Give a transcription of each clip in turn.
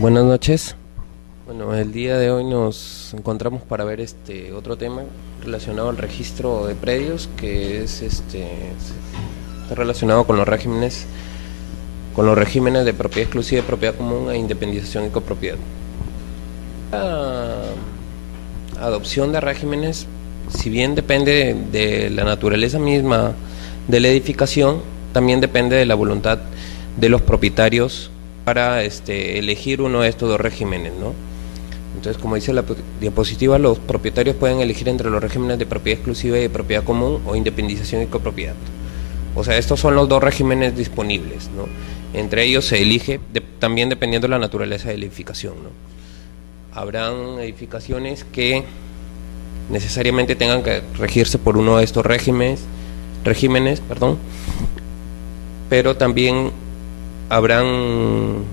Buenas noches. Bueno, el día de hoy nos encontramos para ver otro tema relacionado al registro de predios, que es está relacionado con los regímenes de propiedad exclusiva, propiedad común e independización y copropiedad. La adopción de regímenes, si bien depende de la naturaleza misma de la edificación, también depende de la voluntad de los propietarios para elegir uno de estos dos regímenes, ¿no? Entonces, como dice la diapositiva, los propietarios pueden elegir entre los regímenes de propiedad exclusiva y de propiedad común o independización y copropiedad. O sea, estos son los dos regímenes disponibles, ¿no? Entre ellos se elige también dependiendo de la naturaleza de la edificación, ¿no? Habrán edificaciones que necesariamente tengan que regirse por uno de estos regímenes, pero también habrán,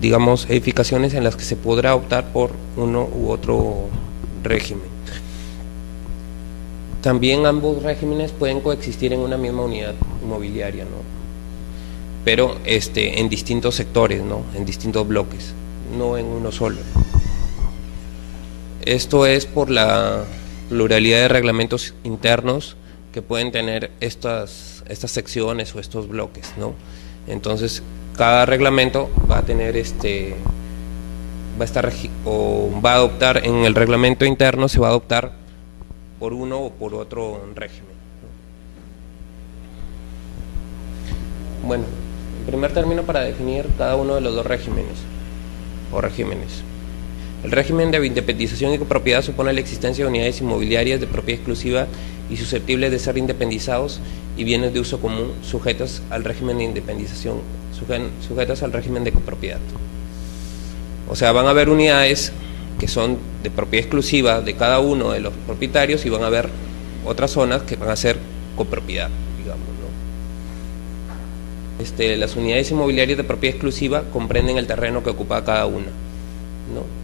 digamos, edificaciones en las que se podrá optar por uno u otro régimen. También ambos regímenes pueden coexistir en una misma unidad inmobiliaria, ¿no? Pero en distintos sectores, ¿no? En distintos bloques, no en uno solo. Esto es por la pluralidad de reglamentos internos que pueden tener estas secciones o estos bloques, ¿no? Entonces, cada reglamento va a tener va a adoptar en el reglamento interno, se va a adoptar por uno o por otro régimen, ¿no? Bueno, en primer término, para definir cada uno de los dos regímenes o regímenes. El régimen de independización y copropiedad supone la existencia de unidades inmobiliarias de propiedad exclusiva y susceptibles de ser independizados y bienes de uso común sujetos al régimen de independización, sujetos al régimen de copropiedad. O sea, van a haber unidades que son de propiedad exclusiva de cada uno de los propietarios y van a haber otras zonas que van a ser copropiedad, digamos, ¿no? Las unidades inmobiliarias de propiedad exclusiva comprenden el terreno que ocupa cada una, ¿no?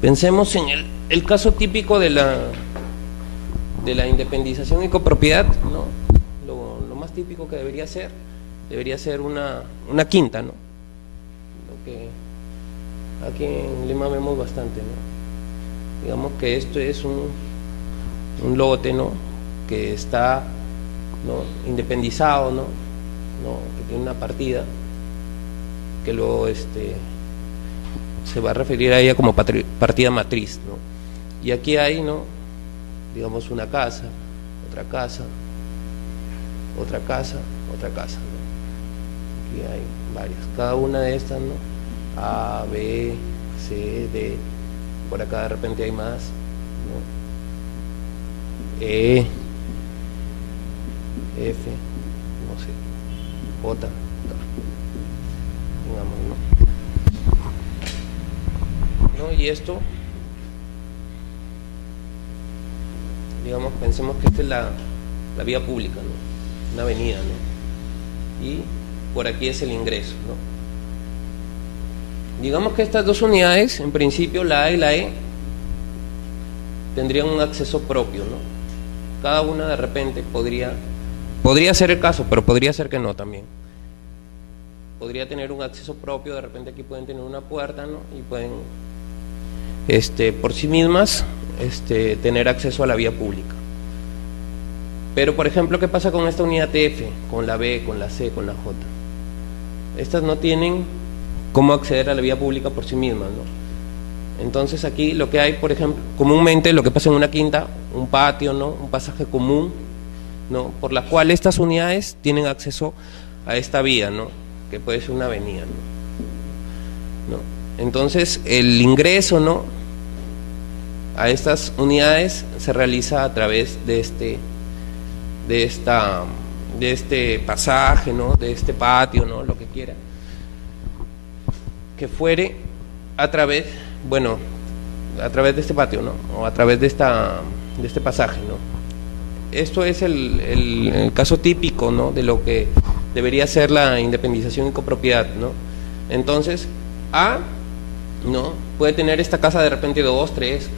Pensemos en el caso típico de la independización y copropiedad, ¿no? Lo más típico que debería ser una quinta, ¿no? Lo que aquí en Lima vemos bastante, ¿no? Digamos que esto es un lote, ¿no? Que está, ¿no? Independizado, ¿no? Que tiene una partida que luego se va a referir a ella como partida matriz, ¿no? Y aquí hay, ¿no? Digamos, una casa, otra casa, otra casa, otra casa, ¿no? Aquí hay varias, cada una de estas, ¿no? A, B, C, D, por acá de repente hay más, ¿no? E, F, no sé, J, digamos, ¿no? Y esto, digamos, pensemos que esta es la vía pública, ¿no? Una avenida, ¿no? Y por aquí es el ingreso, ¿no? Digamos que estas dos unidades, en principio la A y la E, tendrían un acceso propio, ¿no? Cada una de repente podría ser el caso, pero podría ser que no también. Podría tener un acceso propio, de repente aquí pueden tener una puerta, ¿no? Y pueden por sí mismas tener acceso a la vía pública. Pero, por ejemplo, ¿qué pasa con esta unidad F, con la B, con la C, con la J? Estas no tienen cómo acceder a la vía pública por sí mismas, ¿no? Entonces aquí lo que hay, por ejemplo, comúnmente lo que pasa en una quinta, un patio, ¿no? Un pasaje común, ¿no? Por la cual estas unidades tienen acceso a esta vía, ¿no? Que puede ser una avenida, ¿no? Entonces el ingreso, ¿no? A estas unidades se realiza a través de este pasaje, ¿no? De este patio, ¿no? Lo que quiera, que fuere a través, bueno, a través de este patio, ¿no? O a través de este pasaje, ¿no? Esto es el caso típico, ¿no? De lo que debería ser la independización y copropiedad, ¿no? Entonces, A, ¿no? Puede tener esta casa de repente 2, 3,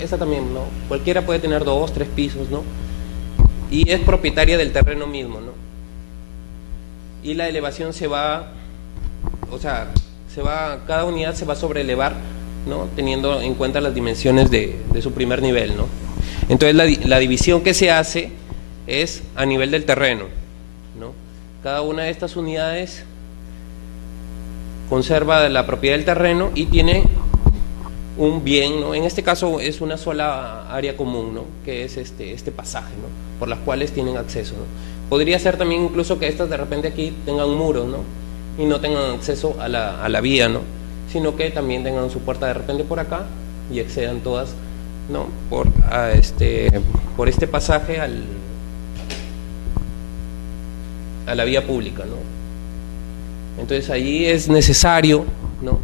esta también, ¿no? Cualquiera puede tener 2, 3 pisos, ¿no? Y es propietaria del terreno mismo, ¿no? y la elevación se va, o sea, cada unidad se va a sobreelevar, ¿no? Teniendo en cuenta las dimensiones de su primer nivel, ¿no? Entonces la división que se hace es a nivel del terreno, ¿no? Cada una de estas unidades conserva la propiedad del terreno y tiene un bien, ¿no? En este caso es una sola área común, ¿no? Que es este pasaje, ¿no? Por las cuales tienen acceso, ¿no? Podría ser también incluso que estas de repente aquí tengan muros, ¿no? Y no tengan acceso a la vía, ¿no? Sino que también tengan su puerta de repente por acá y accedan todas, ¿no? Por este pasaje a la vía pública, ¿no? Entonces ahí es necesario, ¿no?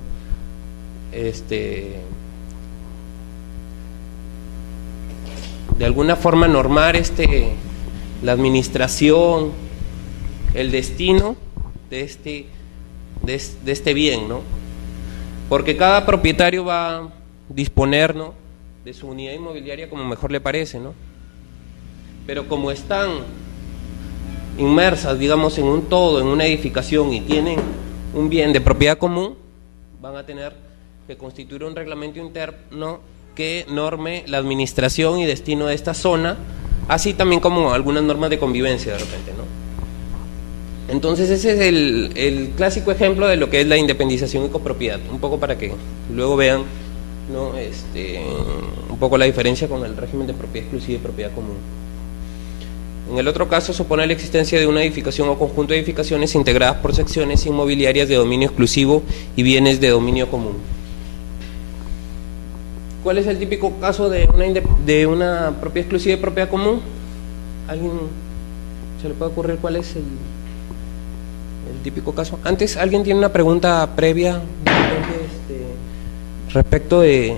De alguna forma normar la administración, el destino de este bien, ¿no? Porque cada propietario va a disponer, ¿no?, de su unidad inmobiliaria como mejor le parece, ¿no? Pero como están inmersas, digamos, en un todo, en una edificación y tienen un bien de propiedad común, van a tener que constituir un reglamento interno que norme la administración y destino de esta zona, así también como algunas normas de convivencia de repente, ¿no? Entonces ese es el clásico ejemplo de lo que es la independización y copropiedad, un poco para que luego vean, ¿no?, un poco la diferencia con el régimen de propiedad exclusiva y propiedad común. En el otro caso supone la existencia de una edificación o conjunto de edificaciones integradas por secciones inmobiliarias de dominio exclusivo y bienes de dominio común. ¿Cuál es el típico caso de una propiedad exclusiva y propiedad común? ¿Alguien se le puede ocurrir cuál es el típico caso? Antes, ¿alguien tiene una pregunta previa respecto de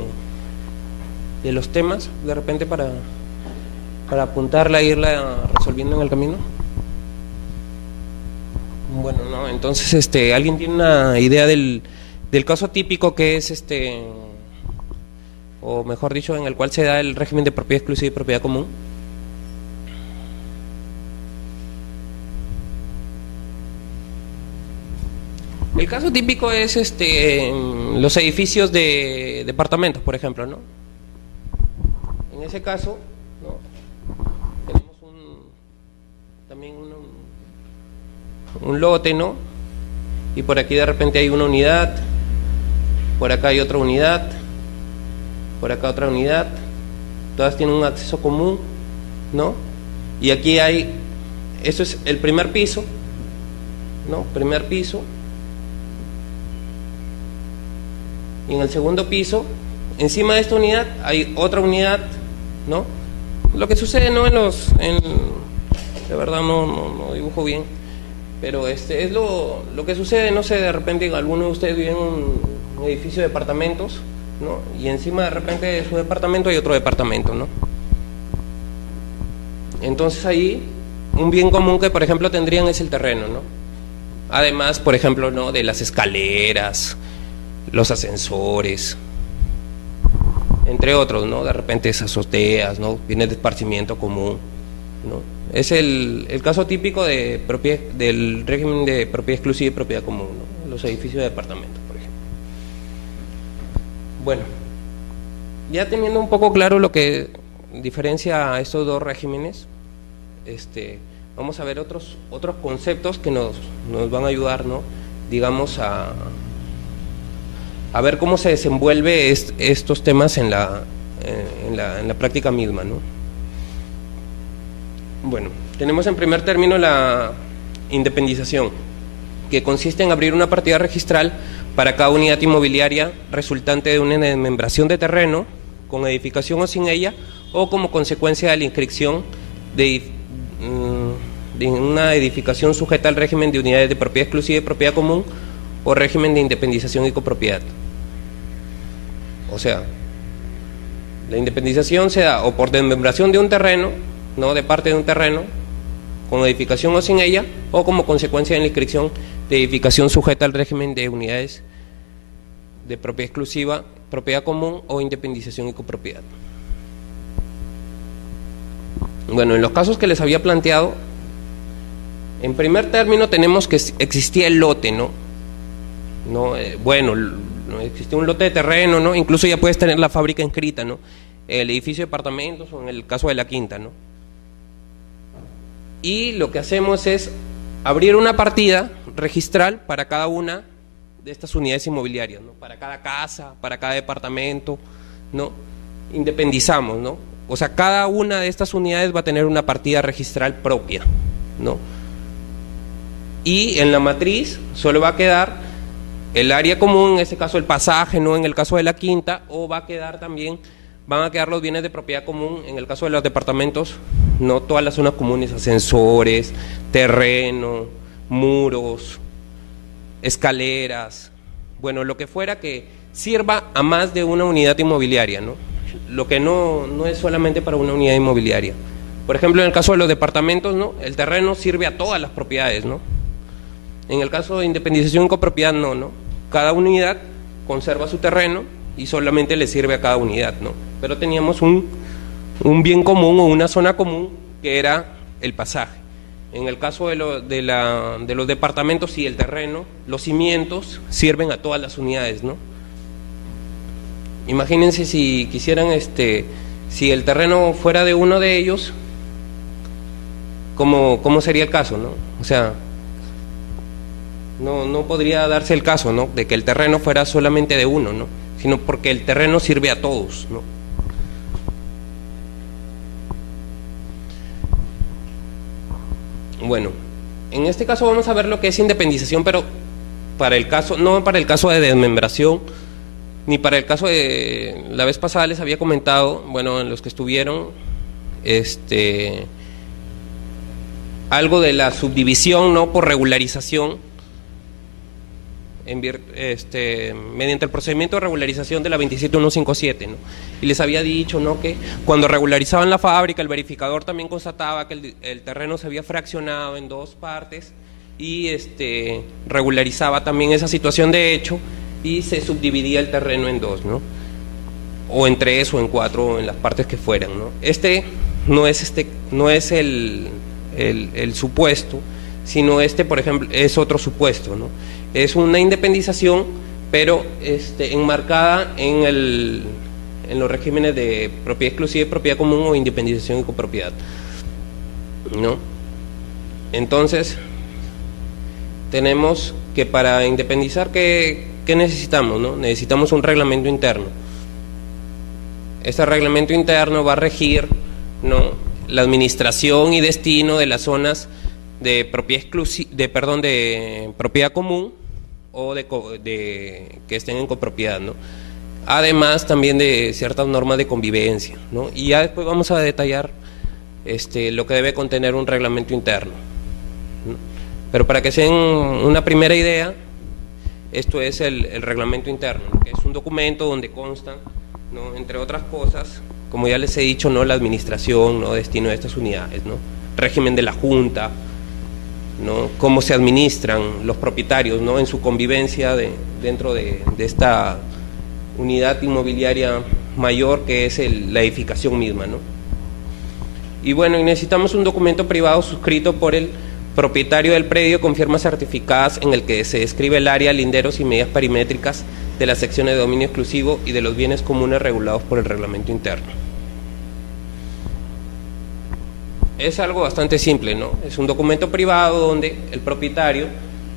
los temas, de repente para apuntarla e irla resolviendo en el camino? Bueno, no, entonces ¿alguien tiene una idea del caso típico que es o mejor dicho, en el cual se da el régimen de propiedad exclusiva y propiedad común? El caso típico es los edificios de departamentos, por ejemplo, ¿no? En ese caso, ¿no?, tenemos también un lote, ¿no? Y por aquí de repente hay una unidad, por acá hay otra unidad, por acá otra unidad, todas tienen un acceso común, ¿no? Y aquí eso es el primer piso, ¿no? Primer piso. Y en el segundo piso, encima de esta unidad hay otra unidad, ¿no? Lo que sucede, ¿no?, de verdad no dibujo bien, pero es lo que sucede, no sé, de repente alguno de ustedes vive en un edificio de departamentos, ¿no? Y encima de repente de su departamento hay otro departamento, ¿no? Entonces ahí un bien común que por ejemplo tendrían es el terreno, ¿no? Además, por ejemplo, ¿no?, de las escaleras, los ascensores, entre otros, ¿no? De repente esas azoteas, ¿no?, bienes de esparcimiento común, ¿no? Es el caso típico del régimen de propiedad exclusiva y propiedad común, ¿no? Los edificios de departamentos, por ejemplo. Bueno, ya teniendo un poco claro lo que diferencia a estos dos regímenes, vamos a ver otros conceptos que nos van a ayudar, ¿no?, digamos, a ver cómo se desenvuelve estos temas en la práctica misma, ¿no? Bueno, tenemos en primer término la independización, que consiste en abrir una partida registral para cada unidad inmobiliaria resultante de una desmembración de terreno, con edificación o sin ella, o como consecuencia de la inscripción de una edificación sujeta al régimen de unidades de propiedad exclusiva y propiedad común o régimen de independización y copropiedad. O sea, la independización se da o por desmembración de un terreno, no de parte de un terreno, con edificación o sin ella, o como consecuencia de la inscripción de edificación sujeta al régimen de unidades de propiedad exclusiva, propiedad común o independización y copropiedad. Bueno, en los casos que les había planteado, En primer término tenemos que existía el lote, ¿no? Bueno, no existía un lote de terreno, ¿no? Incluso ya puedes tener la fábrica inscrita, ¿no? El edificio de departamentos o en el caso de la quinta, ¿no? Y lo que hacemos es abrir una partida registral para cada una de estas unidades inmobiliarias, ¿no? Para cada casa, para cada departamento, ¿no? Independizamos, ¿no? O sea, cada una de estas unidades va a tener una partida registral propia, ¿no? Y en la matriz solo va a quedar el área común, en este caso el pasaje, ¿no? En el caso de la quinta, o va a quedar también, van a quedar los bienes de propiedad común, en el caso de los departamentos, no todas las zonas comunes, ascensores, terreno, muros, escaleras, bueno, lo que fuera que sirva a más de una unidad inmobiliaria, ¿no? Lo que no es solamente para una unidad inmobiliaria. Por ejemplo, en el caso de los departamentos, ¿no? El terreno sirve a todas las propiedades, ¿no? En el caso de independización y copropiedad, no. Cada unidad conserva su terreno y solamente le sirve a cada unidad, ¿no? Pero teníamos un bien común o una zona común que era el pasaje. En el caso de los departamentos y el terreno, los cimientos sirven a todas las unidades, ¿no? Imagínense si quisieran, si el terreno fuera de uno de ellos, ¿cómo sería el caso, no? O sea, no podría darse el caso, ¿no? De que el terreno fuera solamente de uno, ¿no? Sino porque el terreno sirve a todos, ¿no? Bueno, en este caso vamos a ver lo que es independización, pero para el caso, no para el caso de desmembración, ni para el caso de, la vez pasada les había comentado, bueno, en los que estuvieron, algo de la subdivisión, ¿no? Por regularización, mediante el procedimiento de regularización de la 27157, ¿no? Y les había dicho, ¿no? Que cuando regularizaban la fábrica, el verificador también constataba que el terreno se había fraccionado en dos partes y regularizaba también esa situación de hecho y se subdividía el terreno en dos, ¿no? O en tres o en cuatro, o en las partes que fueran, ¿no? No es el supuesto, sino por ejemplo, es otro supuesto, ¿no? Es una independización, pero enmarcada en los regímenes de propiedad exclusiva y propiedad común o independización y copropiedad, ¿no? Entonces, tenemos que para independizar, ¿qué necesitamos, no? Necesitamos un reglamento interno. Este reglamento interno va a regir, ¿no?, la administración y destino de las zonas de propiedad de propiedad común o que estén en copropiedad, ¿no? Además también de ciertas normas de convivencia, ¿no? Y ya después vamos a detallar lo que debe contener un reglamento interno, ¿no? Pero para que se den una primera idea, esto es el reglamento interno, ¿no? Que es un documento donde constan, ¿no?, entre otras cosas, como ya les he dicho, ¿no?, la administración, ¿no?, destino de estas unidades, ¿no?, régimen de la junta, ¿no?, cómo se administran los propietarios, ¿no?, en su convivencia dentro de esta unidad inmobiliaria mayor que es la edificación misma, ¿no? Y bueno, y necesitamos un documento privado suscrito por el propietario del predio con firmas certificadas en el que se describe el área, linderos y medidas perimétricas de las secciones de dominio exclusivo y de los bienes comunes regulados por el reglamento interno. Es algo bastante simple, ¿no? Es un documento privado donde el propietario,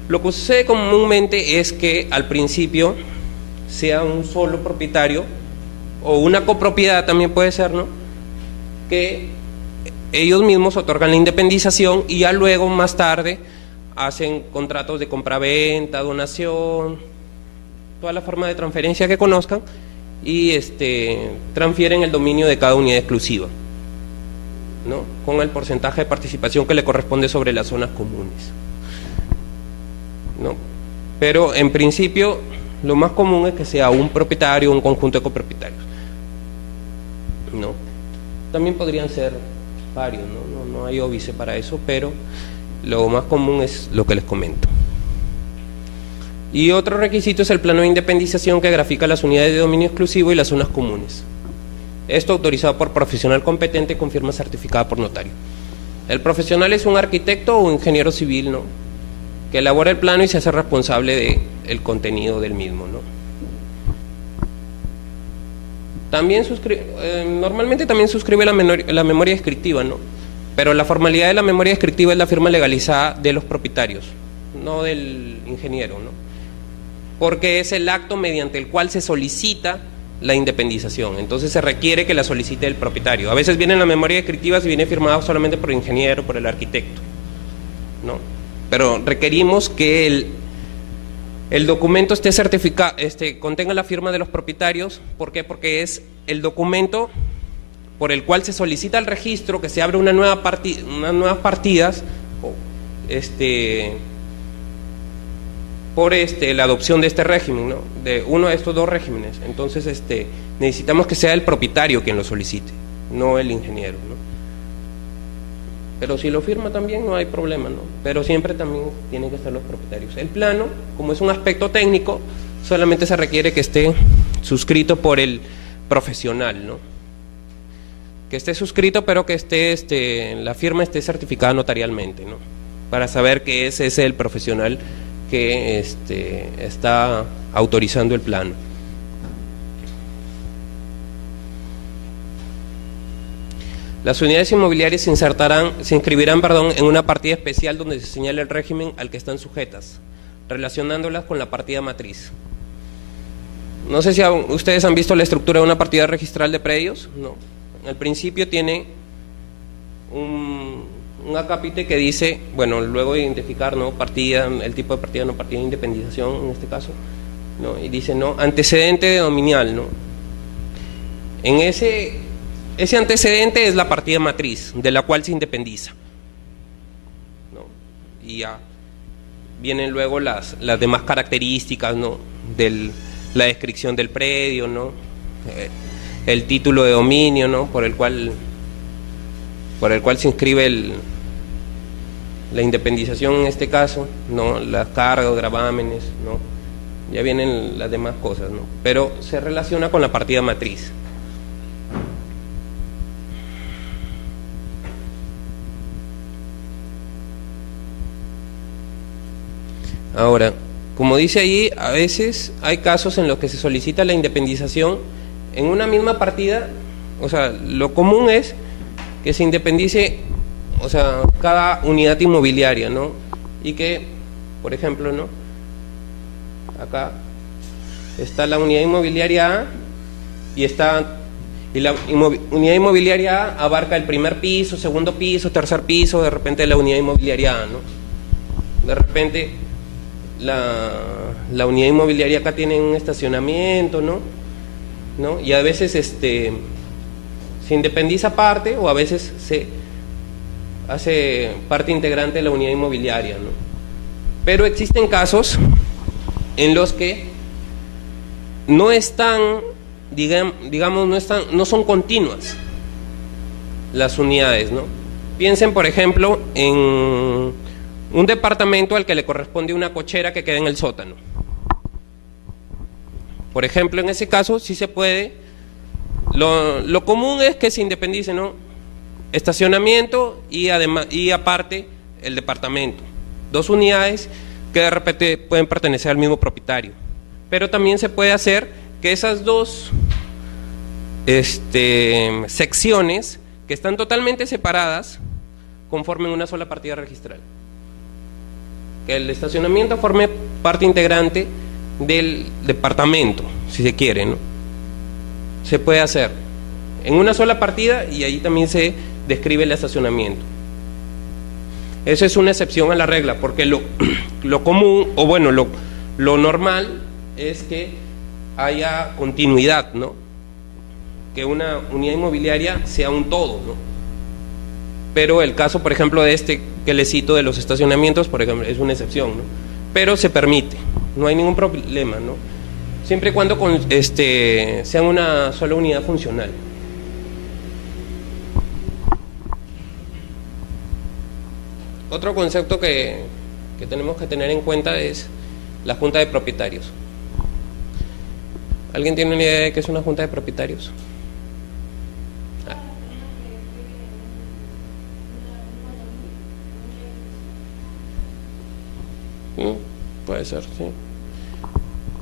lo que sucede comúnmente es que al principio sea un solo propietario o una copropiedad también puede ser, ¿no?, que ellos mismos otorgan la independización y ya luego más tarde hacen contratos de compraventa, donación, toda la forma de transferencia que conozcan y transfieren el dominio de cada unidad exclusiva, ¿no?, con el porcentaje de participación que le corresponde sobre las zonas comunes, ¿no? Pero en principio lo más común es que sea un propietario o un conjunto de copropietarios, ¿no? También podrían ser varios, no hay óbice para eso, pero lo más común es lo que les comento. Y otro requisito es el plano de independización que grafica las unidades de dominio exclusivo y las zonas comunes. Esto autorizado por profesional competente con firma certificada por notario. El profesional es un arquitecto o un ingeniero civil, ¿no?, que elabora el plano y se hace responsable del contenido del mismo, ¿no? También normalmente también suscribe la memoria descriptiva, ¿no? Pero la formalidad de la memoria descriptiva es la firma legalizada de los propietarios, no del ingeniero, ¿no? Porque es el acto mediante el cual se solicita la independización. Entonces se requiere que la solicite el propietario. A veces viene en la memoria descriptiva si viene firmado solamente por el ingeniero, por el arquitecto, ¿no? Pero requerimos que el documento esté certificado, contenga la firma de los propietarios. ¿Por qué? Porque es el documento por el cual se solicita el registro, que se abre unas nuevas partidas, por la adopción de este régimen, ¿no?, de uno de estos dos regímenes. Entonces necesitamos que sea el propietario quien lo solicite, no el ingeniero, ¿no? Pero si lo firma también no hay problema, ¿no? Pero siempre también tienen que estar los propietarios. El plano, como es un aspecto técnico, solamente se requiere que esté suscrito por el profesional, ¿no? Que esté suscrito, pero que la firma esté certificada notarialmente, ¿no?, para saber que ese es el profesional que está autorizando el plano. Las unidades inmobiliarias se inscribirán en una partida especial donde se señale el régimen al que están sujetas, relacionándolas con la partida matriz. No sé si ustedes han visto la estructura de una partida registral de predios. No. Al principio tiene un acápite que dice, bueno, luego de identificar, ¿no?, partida, el tipo de partida, no partida de independización en este caso, ¿no?, y dice, no, antecedente de dominial, ¿no? En ese antecedente es la partida matriz, de la cual se independiza, ¿no? Y ya vienen luego las demás características, ¿no?, la descripción del predio, ¿no?, el título de dominio, ¿no?, por el cual se inscribe la independización en este caso, ¿no?, las cargas, gravámenes, ¿no?, ya vienen las demás cosas, ¿no?, pero se relaciona con la partida matriz. Ahora, como dice ahí, a veces hay casos en los que se solicita la independización en una misma partida. O sea, lo común es que se independice, o sea, cada unidad inmobiliaria, ¿no? Y que, por ejemplo, ¿no?, acá está la unidad inmobiliaria A y la unidad inmobiliaria A abarca el primer piso, segundo piso, tercer piso, de repente la unidad inmobiliaria A, ¿no? De repente la unidad inmobiliaria acá tiene un estacionamiento, ¿no? Y a veces se independiza parte, o a veces se hace parte integrante de la unidad inmobiliaria, ¿no? Pero existen casos en los que no están, digamos, no son continuas las unidades, ¿no? Piensen, por ejemplo, en un departamento al que le corresponde una cochera que queda en el sótano. Por ejemplo, en ese caso sí se puede. Lo común es que se independice, ¿no?, estacionamiento y aparte el departamento. Dos unidades que de repente pueden pertenecer al mismo propietario. Pero también se puede hacer que esas dos secciones que están totalmente separadas conformen una sola partida registral. Que el estacionamiento forme parte integrante del departamento, si se quiere, ¿no? Se puede hacer en una sola partida y ahí también se describe el estacionamiento. Eso es una excepción a la regla, porque lo común, o bueno, lo normal es que haya continuidad, ¿no? Que una unidad inmobiliaria sea un todo, ¿no? Pero el caso, por ejemplo, de que le cito de los estacionamientos, por ejemplo, es una excepción, ¿no? Pero se permite, no hay ningún problema, ¿no? Siempre y cuando sean una sola unidad funcional. Otro concepto que tenemos que tener en cuenta es la junta de propietarios. ¿Alguien tiene una idea de qué es una junta de propietarios? Puede ser, sí.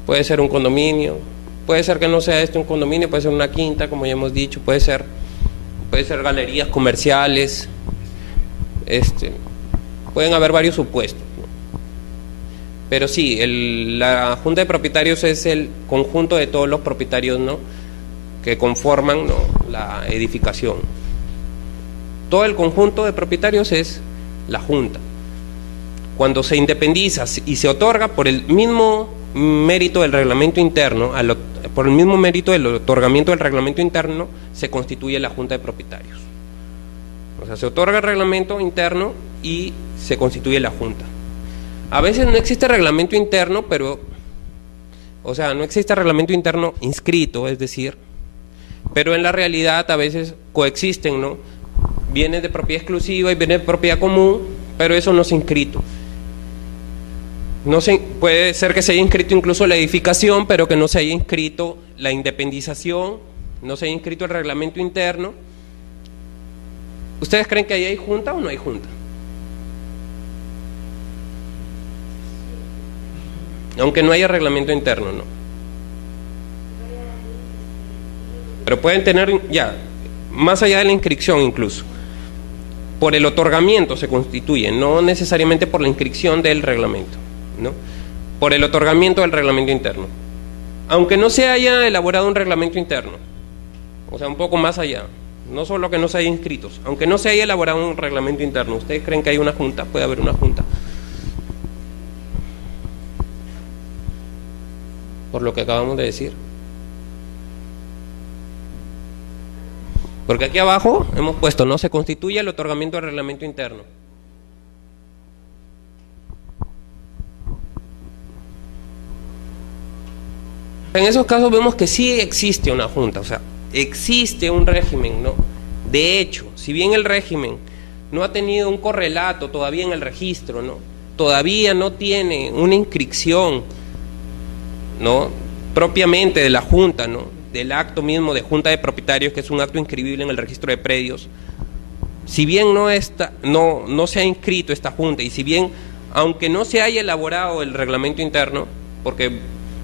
Puede ser un condominio, puede ser que no sea un condominio, puede ser una quinta, como ya hemos dicho, puede ser galerías comerciales, pueden haber varios supuestos, ¿no? Pero sí, la junta de propietarios es el conjunto de todos los propietarios, ¿no?, que conforman, ¿no?, la edificación. Todo el conjunto de propietarios es la junta. Cuando se independiza y se otorga por el mismo mérito del reglamento interno, por el mismo mérito del otorgamiento del reglamento interno, se constituye la junta de propietarios. O sea, se otorga el reglamento interno y se constituye la junta. A veces no existe reglamento interno, no existe reglamento interno inscrito, es decir, pero en la realidad a veces coexisten, ¿no?, bienes de propiedad exclusiva y bienes de propiedad común, pero eso no se ha inscrito. Puede ser que se haya inscrito incluso la edificación, pero que no se haya inscrito la independización, no se haya inscrito el reglamento interno. ¿Ustedes creen que ahí hay junta o no hay junta? Aunque no haya reglamento interno, ¿no? Pero pueden tener, ya, más allá de la inscripción incluso, por el otorgamiento se constituyen, no necesariamente por la inscripción del reglamento, ¿no?, por el otorgamiento del reglamento interno, aunque no se haya elaborado un reglamento interno, o sea, un poco más allá, no solo que no se haya inscritos, aunque no se haya elaborado un reglamento interno. ¿Ustedes creen que hay una junta? Puede haber una junta, por lo que acabamos de decir. Porque aquí abajo hemos puesto, no se constituye el otorgamiento del reglamento interno. En esos casos vemos que sí existe una junta, o sea, existe un régimen, ¿no? De hecho, si bien el régimen no ha tenido un correlato todavía en el registro, ¿no?, todavía no tiene una inscripción, ¿no?, propiamente de la junta, ¿no?, del acto mismo de junta de propietarios, que es un acto inscribible en el registro de predios. Si bien no se ha inscrito esta junta, y si bien, aunque no se haya elaborado el reglamento interno, porque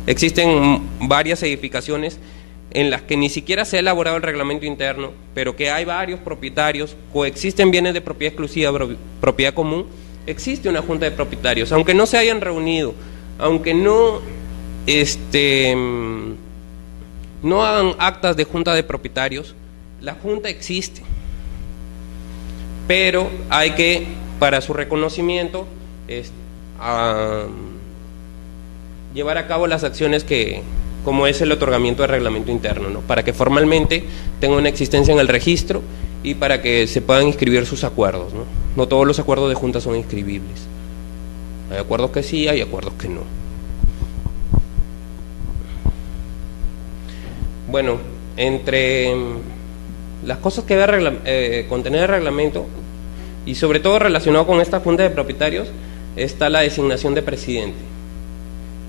existen varias edificaciones en las que ni siquiera se ha elaborado el reglamento interno, pero que hay varios propietarios, coexisten bienes de propiedad exclusiva, propiedad común, existe una junta de propietarios, aunque no se hayan reunido, aunque no hagan actas de junta de propietarios, la junta existe, pero hay que, para su reconocimiento, llevar a cabo las acciones como es el otorgamiento de reglamento interno, ¿no?, para que formalmente tenga una existencia en el registro y para que se puedan inscribir sus acuerdos, ¿no? No todos los acuerdos de junta son inscribibles. Hay acuerdos que sí, hay acuerdos que no. Bueno, entre las cosas que debe contener el reglamento, y sobre todo relacionado con esta junta de propietarios, está la designación de presidente.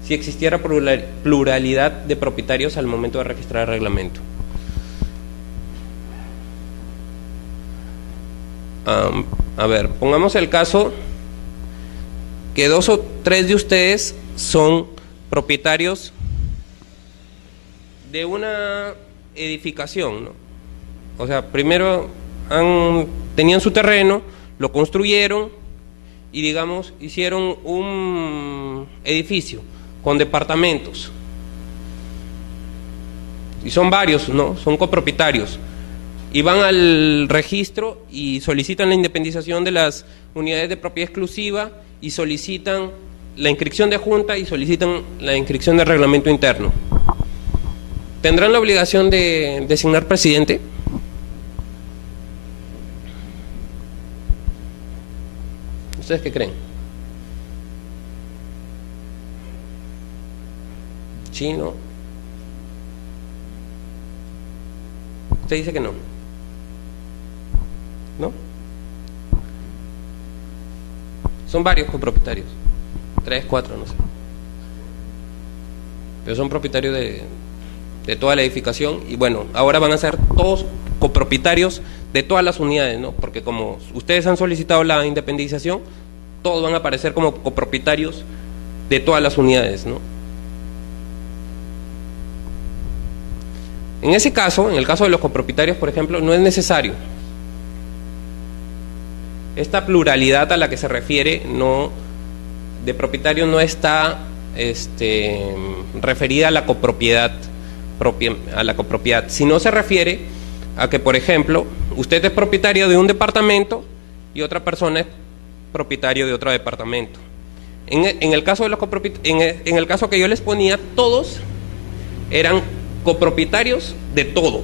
Si existiera pluralidad de propietarios al momento de registrar el reglamento. A ver, pongamos el caso que 2 o 3 de ustedes son propietarios de una edificación, ¿no? O sea, primero tenían su terreno, lo construyeron y, digamos, hicieron un edificio con departamentos. Y son varios, ¿no? Son copropietarios. Y van al registro y solicitan la independización de las unidades de propiedad exclusiva y solicitan la inscripción de junta y solicitan la inscripción del reglamento interno. ¿Tendrán la obligación de designar presidente? ¿Ustedes qué creen? ¿Sí, no? Usted dice que no. ¿No? Son varios copropietarios. 3, 4, no sé. Pero son propietarios de toda la edificación, y bueno, ahora van a ser todos copropietarios de todas las unidades, ¿no? Porque como ustedes han solicitado la independización, todos van a aparecer como copropietarios de todas las unidades, ¿no? En ese caso, en el caso de los copropietarios, por ejemplo, no es necesario. Esta pluralidad a la que se refiere de propietario no está referida a la copropiedad, sino se refiere a que, por ejemplo, usted es propietario de un departamento y otra persona es propietario de otro departamento. En el caso de los en el caso que yo les ponía, todos eran copropietarios de todo.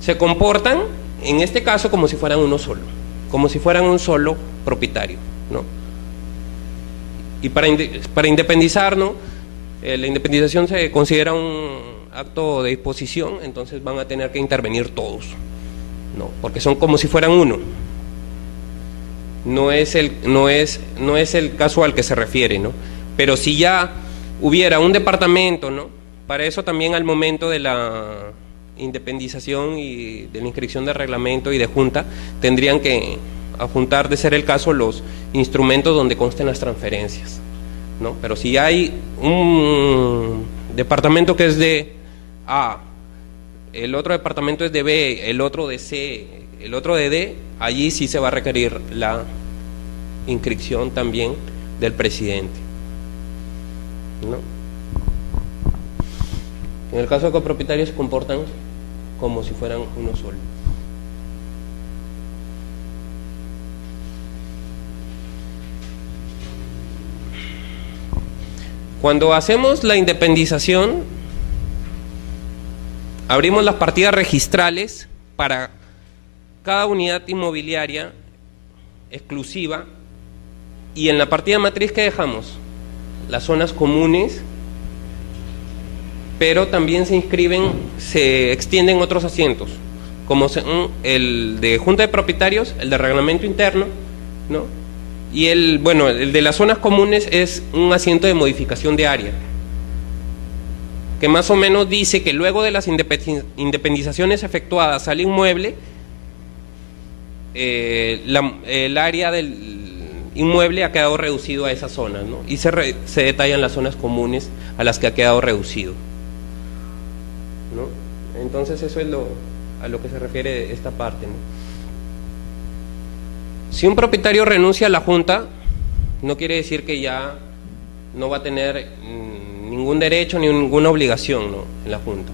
Se comportan, en este caso, como si fueran uno solo, como si fueran un solo propietario, ¿no? Y para independizar, ¿no? La independización se considera un acto de disposición, entonces van a tener que intervenir todos, ¿no? Porque son como si fueran uno. No es el caso al que se refiere, ¿no? Pero si ya hubiera un departamento, ¿no? Para eso también al momento de la independización y de la inscripción de reglamento y de junta, tendrían que adjuntar, de ser el caso, los instrumentos donde consten las transferencias, ¿no? Pero si hay un departamento que es de A, el otro departamento es de B, el otro de C, el otro de D, allí sí se va a requerir la inscripción también del presidente, ¿no? En el caso de copropietarios se comportan como si fueran uno solo. Cuando hacemos la independización, abrimos las partidas registrales para cada unidad inmobiliaria exclusiva, y en la partida matriz, ¿qué dejamos? Las zonas comunes, pero también se extienden otros asientos, como el de junta de propietarios, el de reglamento interno, ¿no? Y el de las zonas comunes es un asiento de modificación de área, que más o menos dice que luego de las independizaciones efectuadas al inmueble, el área del inmueble ha quedado reducido a esas zonas, ¿no? Y se detallan las zonas comunes a las que ha quedado reducido, ¿no? Entonces eso es a lo que se refiere esta parte, ¿no? Si un propietario renuncia a la junta, no quiere decir que ya no va a tener ningún derecho ni ninguna obligación, ¿no?, en la junta,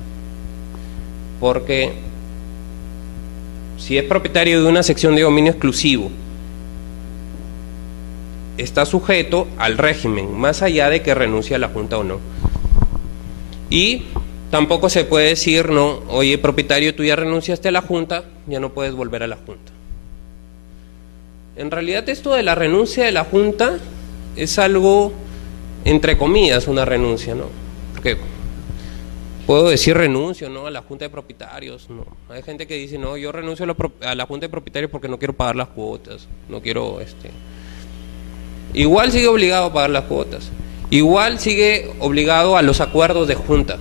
porque si es propietario de una sección de dominio exclusivo, está sujeto al régimen, más allá de que renuncie a la junta o no. Y tampoco se puede decir, no, oye, propietario, tú ya renunciaste a la junta, ya no puedes volver a la junta. En realidad esto de la renuncia de la junta es algo, entre comillas, una renuncia, ¿no? Porque puedo decir renuncio, ¿no?, a la junta de propietarios, ¿no? Hay gente que dice, no, yo renuncio a la junta de propietarios porque no quiero pagar las cuotas, no quiero, Igual sigue obligado a pagar las cuotas, igual sigue obligado a los acuerdos de junta,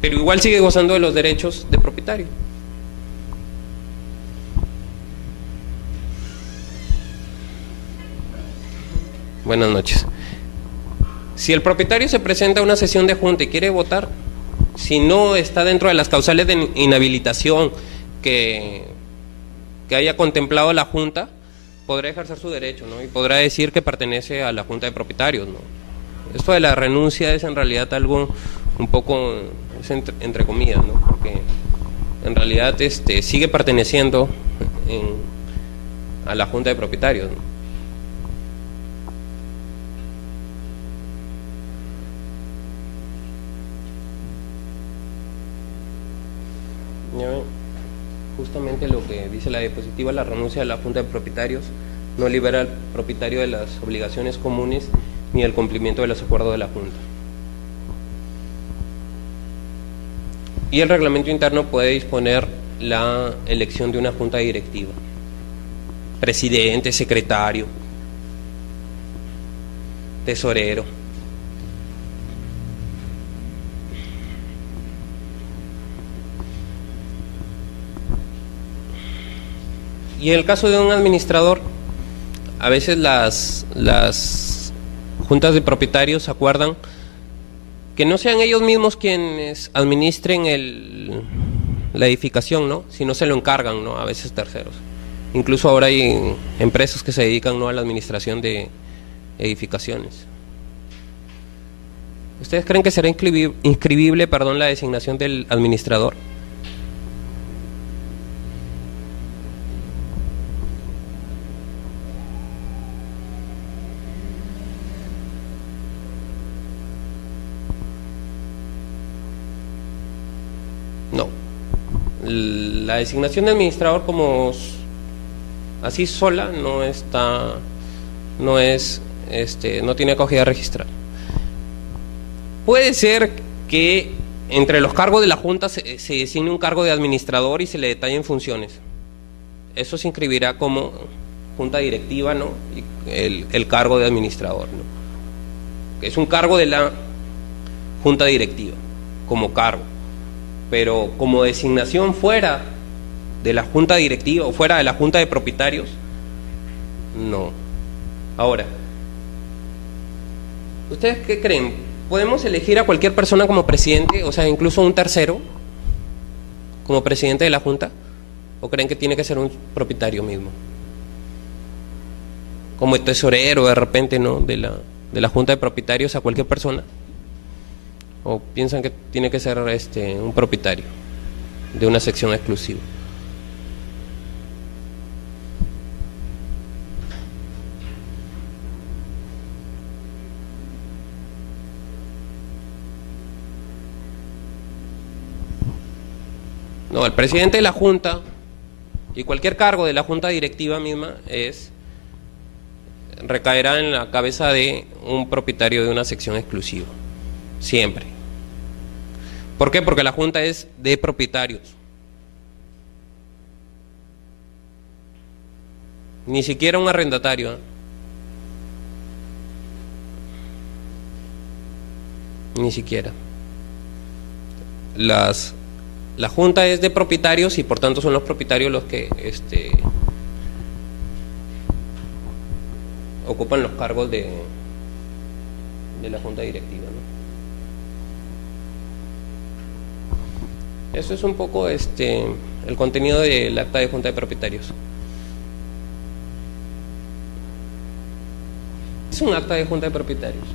pero igual sigue gozando de los derechos de propietario. Buenas noches. Si el propietario se presenta a una sesión de junta y quiere votar, si no está dentro de las causales de inhabilitación que haya contemplado la junta, podrá ejercer su derecho, ¿no? Y podrá decir que pertenece a la junta de propietarios, ¿no? Esto de la renuncia es en realidad algo un poco, entre comillas, ¿no? Porque en realidad sigue perteneciendo a la junta de propietarios, ¿no? Justamente lo que dice la diapositiva, la renuncia a la junta de propietarios no libera al propietario de las obligaciones comunes ni el cumplimiento de los acuerdos de la junta. Y el reglamento interno puede disponer la elección de una junta directiva, presidente, secretario, tesorero. Y en el caso de un administrador, a veces las juntas de propietarios acuerdan que no sean ellos mismos quienes administren la edificación, ¿no? Sino se lo encargan, ¿no? A veces terceros. Incluso ahora hay empresas que se dedican, ¿no?, a la administración de edificaciones. ¿Ustedes creen que será inscribible, la designación del administrador? No. La designación de administrador como así sola no tiene acogida registral. Puede ser que entre los cargos de la Junta se designe un cargo de administrador y se le detallen funciones. Eso se inscribirá como Junta Directiva, ¿no? Y el cargo de administrador, ¿no? Es un cargo de la Junta Directiva, como cargo. Pero como designación fuera de la Junta Directiva o fuera de la Junta de Propietarios, no. Ahora, ¿ustedes qué creen? ¿Podemos elegir a cualquier persona como presidente, o sea, incluso un tercero, como presidente de la Junta? ¿O creen que tiene que ser un propietario mismo? Como el tesorero, de repente, ¿no?, de la Junta de Propietarios, a cualquier persona. ¿O piensan que tiene que ser un propietario de una sección exclusiva? No, el presidente de la Junta y cualquier cargo de la Junta Directiva misma recaerá en la cabeza de un propietario de una sección exclusiva, siempre. ¿Por qué? Porque la Junta es de propietarios. Ni siquiera un arrendatario, ¿eh? Ni siquiera. La Junta es de propietarios y por tanto son los propietarios los que ocupan los cargos de la Junta Directiva, ¿no? Eso es un poco el contenido del acta de Junta de Propietarios. Es un acta de Junta de Propietarios.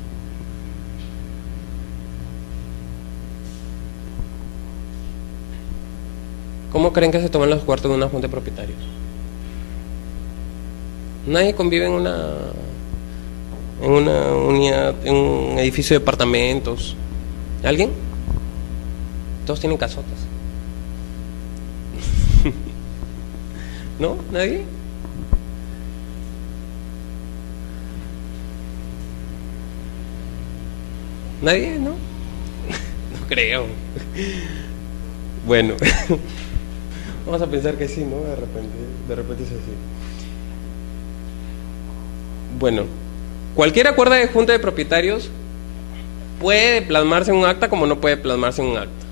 ¿Cómo creen que se toman los cuartos de una Junta de Propietarios? Nadie convive en una unidad, en un edificio de departamentos. ¿Alguien? Todos tienen casotas. ¿No? ¿Nadie? ¿Nadie? ¿No? No creo. Bueno. Vamos a pensar que sí, ¿no? De repente es así. Bueno, cualquier acuerdo de Junta de Propietarios puede plasmarse en un acta como no puede plasmarse en un acta.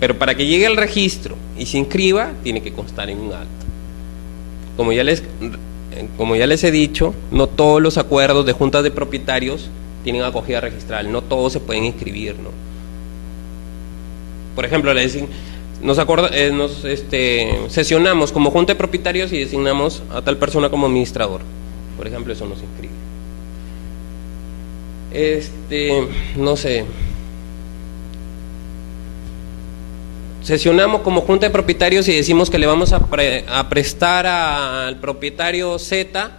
Pero para que llegue al registro y se inscriba, tiene que constar en un acta. Como ya les he dicho, no todos los acuerdos de juntas de propietarios tienen acogida registral, no todos se pueden inscribir, ¿no? Por ejemplo, sesionamos como junta de propietarios y designamos a tal persona como administrador. Por ejemplo, eso no se inscribe. No sé. Sesionamos como junta de propietarios y decimos que le vamos a prestar al propietario Z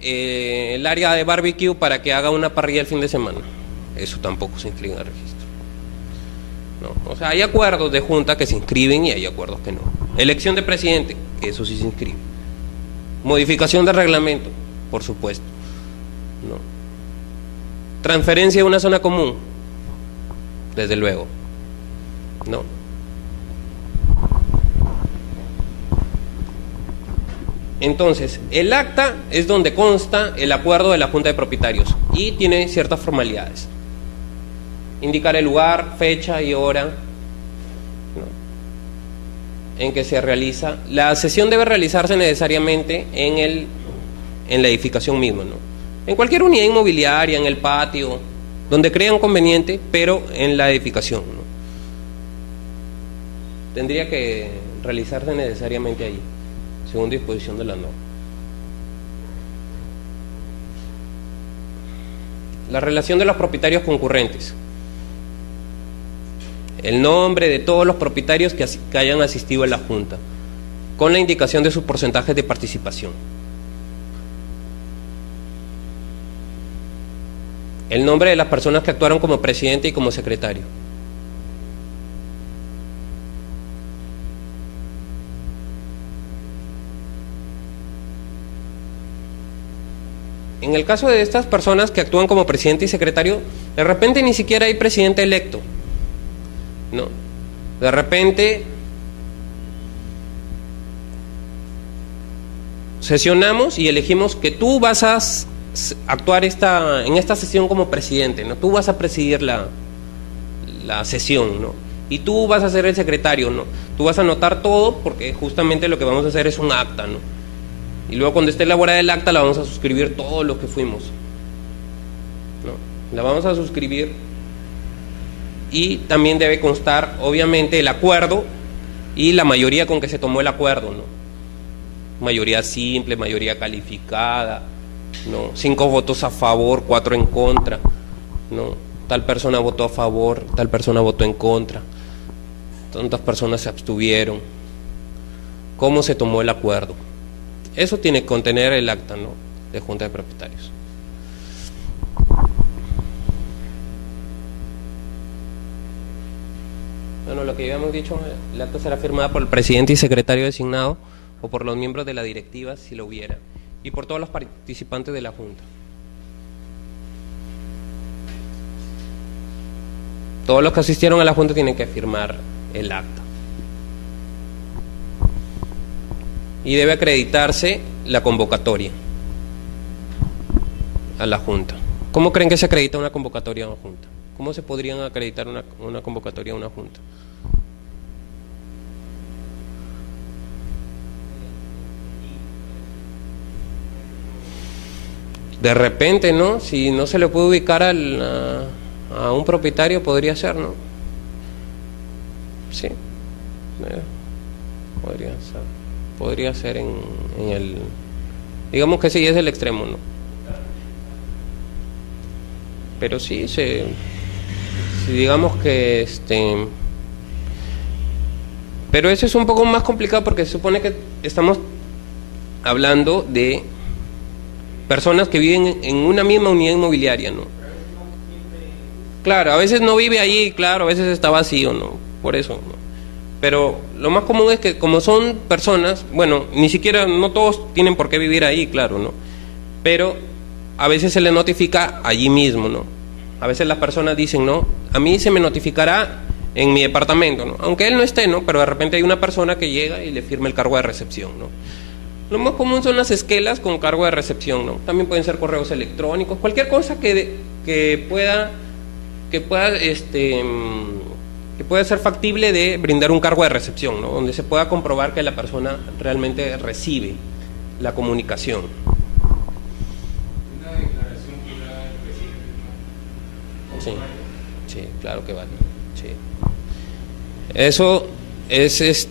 el área de barbecue para que haga una parrilla el fin de semana. Eso tampoco se inscribe en el registro. No, o sea, hay acuerdos de junta que se inscriben y hay acuerdos que no. Elección de presidente, eso sí se inscribe. Modificación de reglamento, por supuesto. No. Transferencia de una zona común, desde luego. No. Entonces, el acta es donde consta el acuerdo de la Junta de Propietarios y tiene ciertas formalidades. Indicar el lugar, fecha y hora, ¿no?, en que se realiza. La sesión debe realizarse necesariamente en la edificación misma, ¿no? En cualquier unidad inmobiliaria, en el patio, donde crean conveniente, pero en la edificación, ¿no? Tendría que realizarse necesariamente ahí, según disposición de la norma. La relación de los propietarios concurrentes. El nombre de todos los propietarios que hayan asistido a la Junta, con la indicación de sus porcentajes de participación. El nombre de las personas que actuaron como presidente y como secretario. En el caso de estas personas que actúan como presidente y secretario, de repente ni siquiera hay presidente electo, ¿no? De repente sesionamos y elegimos que tú vas a actuar en esta sesión como presidente, ¿no? Tú vas a presidir la sesión, ¿no? Y tú vas a ser el secretario, ¿no? Tú vas a anotar todo porque justamente lo que vamos a hacer es un acta, ¿no? Y luego cuando esté elaborada el acta la vamos a suscribir todos los que fuimos, ¿no? La vamos a suscribir y también debe constar obviamente el acuerdo y la mayoría con que se tomó el acuerdo, ¿no? Mayoría simple, mayoría calificada, ¿no? 5 votos a favor, 4 en contra, ¿no? Tal persona votó a favor, tal persona votó en contra, tantas personas se abstuvieron, cómo se tomó el acuerdo. Eso tiene que contener el acta, ¿no?, de Junta de Propietarios. Bueno, lo que ya hemos dicho, el acta será firmada por el presidente y secretario designado o por los miembros de la directiva, si lo hubiera, y por todos los participantes de la Junta. Todos los que asistieron a la Junta tienen que firmar el acta. Y debe acreditarse la convocatoria a la Junta. ¿Cómo creen que se acredita una convocatoria a una Junta? ¿Cómo se podrían acreditar una convocatoria a una Junta? De repente, ¿no? Si no se le puede ubicar a un propietario, podría ser, ¿no? Sí. Podría ser en el... Digamos que sí, es el extremo, ¿no? Pero sí, si digamos que pero eso es un poco más complicado porque se supone que estamos hablando de personas que viven en una misma unidad inmobiliaria, ¿no? Claro, a veces no vive ahí, claro, a veces está vacío, ¿no? Por eso, ¿no? Pero lo más común es que como son personas, bueno, ni siquiera, no todos tienen por qué vivir ahí, claro, ¿no? Pero a veces se les notifica allí mismo, ¿no? A veces las personas dicen, no, a mí se me notificará en mi departamento, ¿no? Aunque él no esté, ¿no? Pero de repente hay una persona que llega y le firma el cargo de recepción, ¿no? Lo más común son las esquelas con cargo de recepción, ¿no? También pueden ser correos electrónicos, cualquier cosa que pueda ser factible de brindar un cargo de recepción, ¿no? Donde se pueda comprobar que la persona realmente recibe la comunicación. Una declaración jurada del presidente. Sí, sí, claro que vale. Sí. Eso es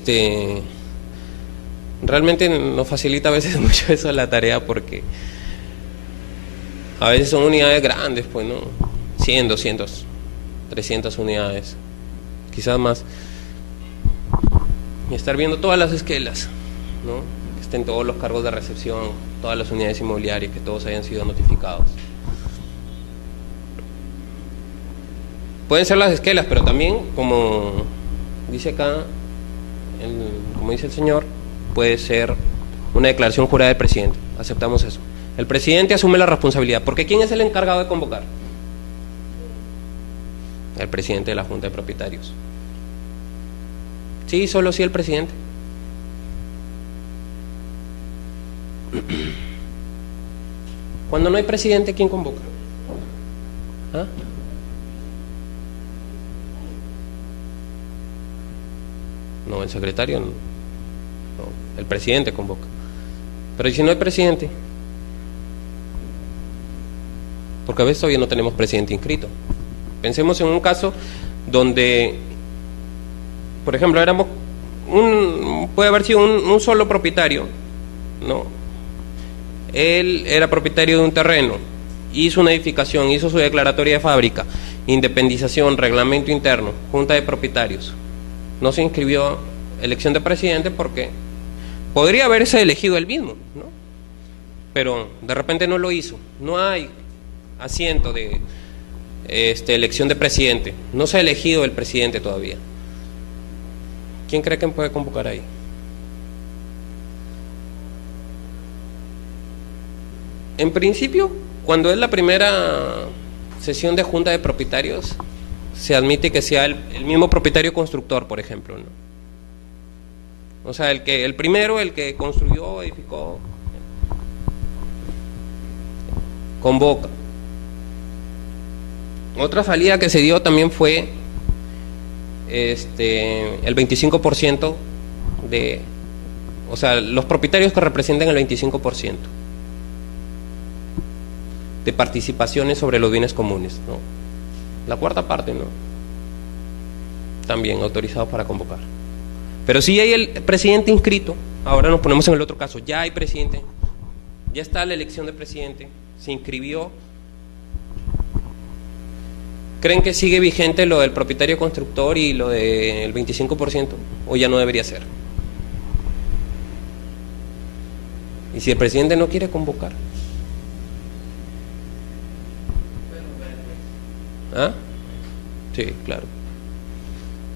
realmente nos facilita a veces mucho eso la tarea porque a veces son unidades grandes, pues, ¿no? 100, 200, 300 unidades, quizás más. Y estar viendo todas las esquelas, ¿no? Que estén todos los cargos de recepción, todas las unidades inmobiliarias, que todos hayan sido notificados. Pueden ser las esquelas, pero también, como dice acá, como dice el señor, puede ser una declaración jurada del presidente. Aceptamos eso. El presidente asume la responsabilidad, porque ¿quién es el encargado de convocar? El presidente de la Junta de Propietarios. Sí, solo sí el presidente. Cuando no hay presidente, ¿quién convoca? ¿Ah? No, el secretario no. El presidente convoca. Pero ¿y si no hay presidente? porque a veces todavía no tenemos presidente inscrito. Pensemos en un caso donde, por ejemplo, puede haber sido un solo propietario, ¿no? Él era propietario de un terreno, hizo una edificación, hizo su declaratoria de fábrica, independización, reglamento interno, junta de propietarios. No se inscribió elección de presidente porque podría haberse elegido él mismo, ¿no? Pero de repente no lo hizo. No hay asiento de elección de presidente. No se ha elegido el presidente todavía. ¿Quién cree que puede convocar ahí? En principio, cuando es la primera sesión de junta de propietarios, se admite que sea el mismo propietario constructor, por ejemplo, ¿no? O sea, el primero, el que construyó, edificó, convoca. Otra salida que se dio también fue el 25% o sea, los propietarios que representan el 25% de participaciones sobre los bienes comunes, ¿no? La cuarta parte, ¿no? También autorizados para convocar. Pero si hay el presidente inscrito, ahora nos ponemos en el otro caso, ya hay presidente, ya está la elección de presidente, se inscribió. ¿Creen que sigue vigente lo del propietario constructor y lo del 25%? ¿O ya no debería ser? ¿Y si el presidente no quiere convocar? ¿Ah? Sí, claro.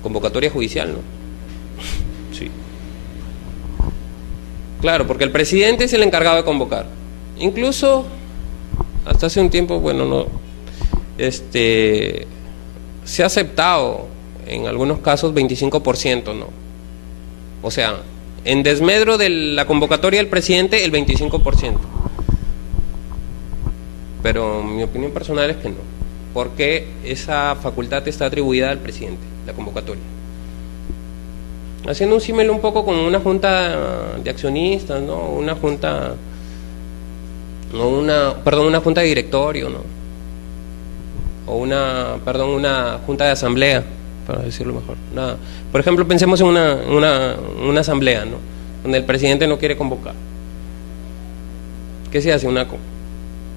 Convocatoria judicial, ¿no? Sí. Claro, porque el presidente es el encargado de convocar. Incluso, hasta hace un tiempo, bueno, no, se ha aceptado en algunos casos 25%, ¿no? O sea, en desmedro de la convocatoria del presidente, el 25%. Pero mi opinión personal es que no, porque esa facultad está atribuida al presidente, la convocatoria. Haciendo un símil un poco con una junta de accionistas, ¿no? Una junta de directorio, ¿no? O una junta de asamblea, para decirlo mejor. Por ejemplo, pensemos en una asamblea, ¿no? Donde el presidente no quiere convocar. ¿Qué se hace?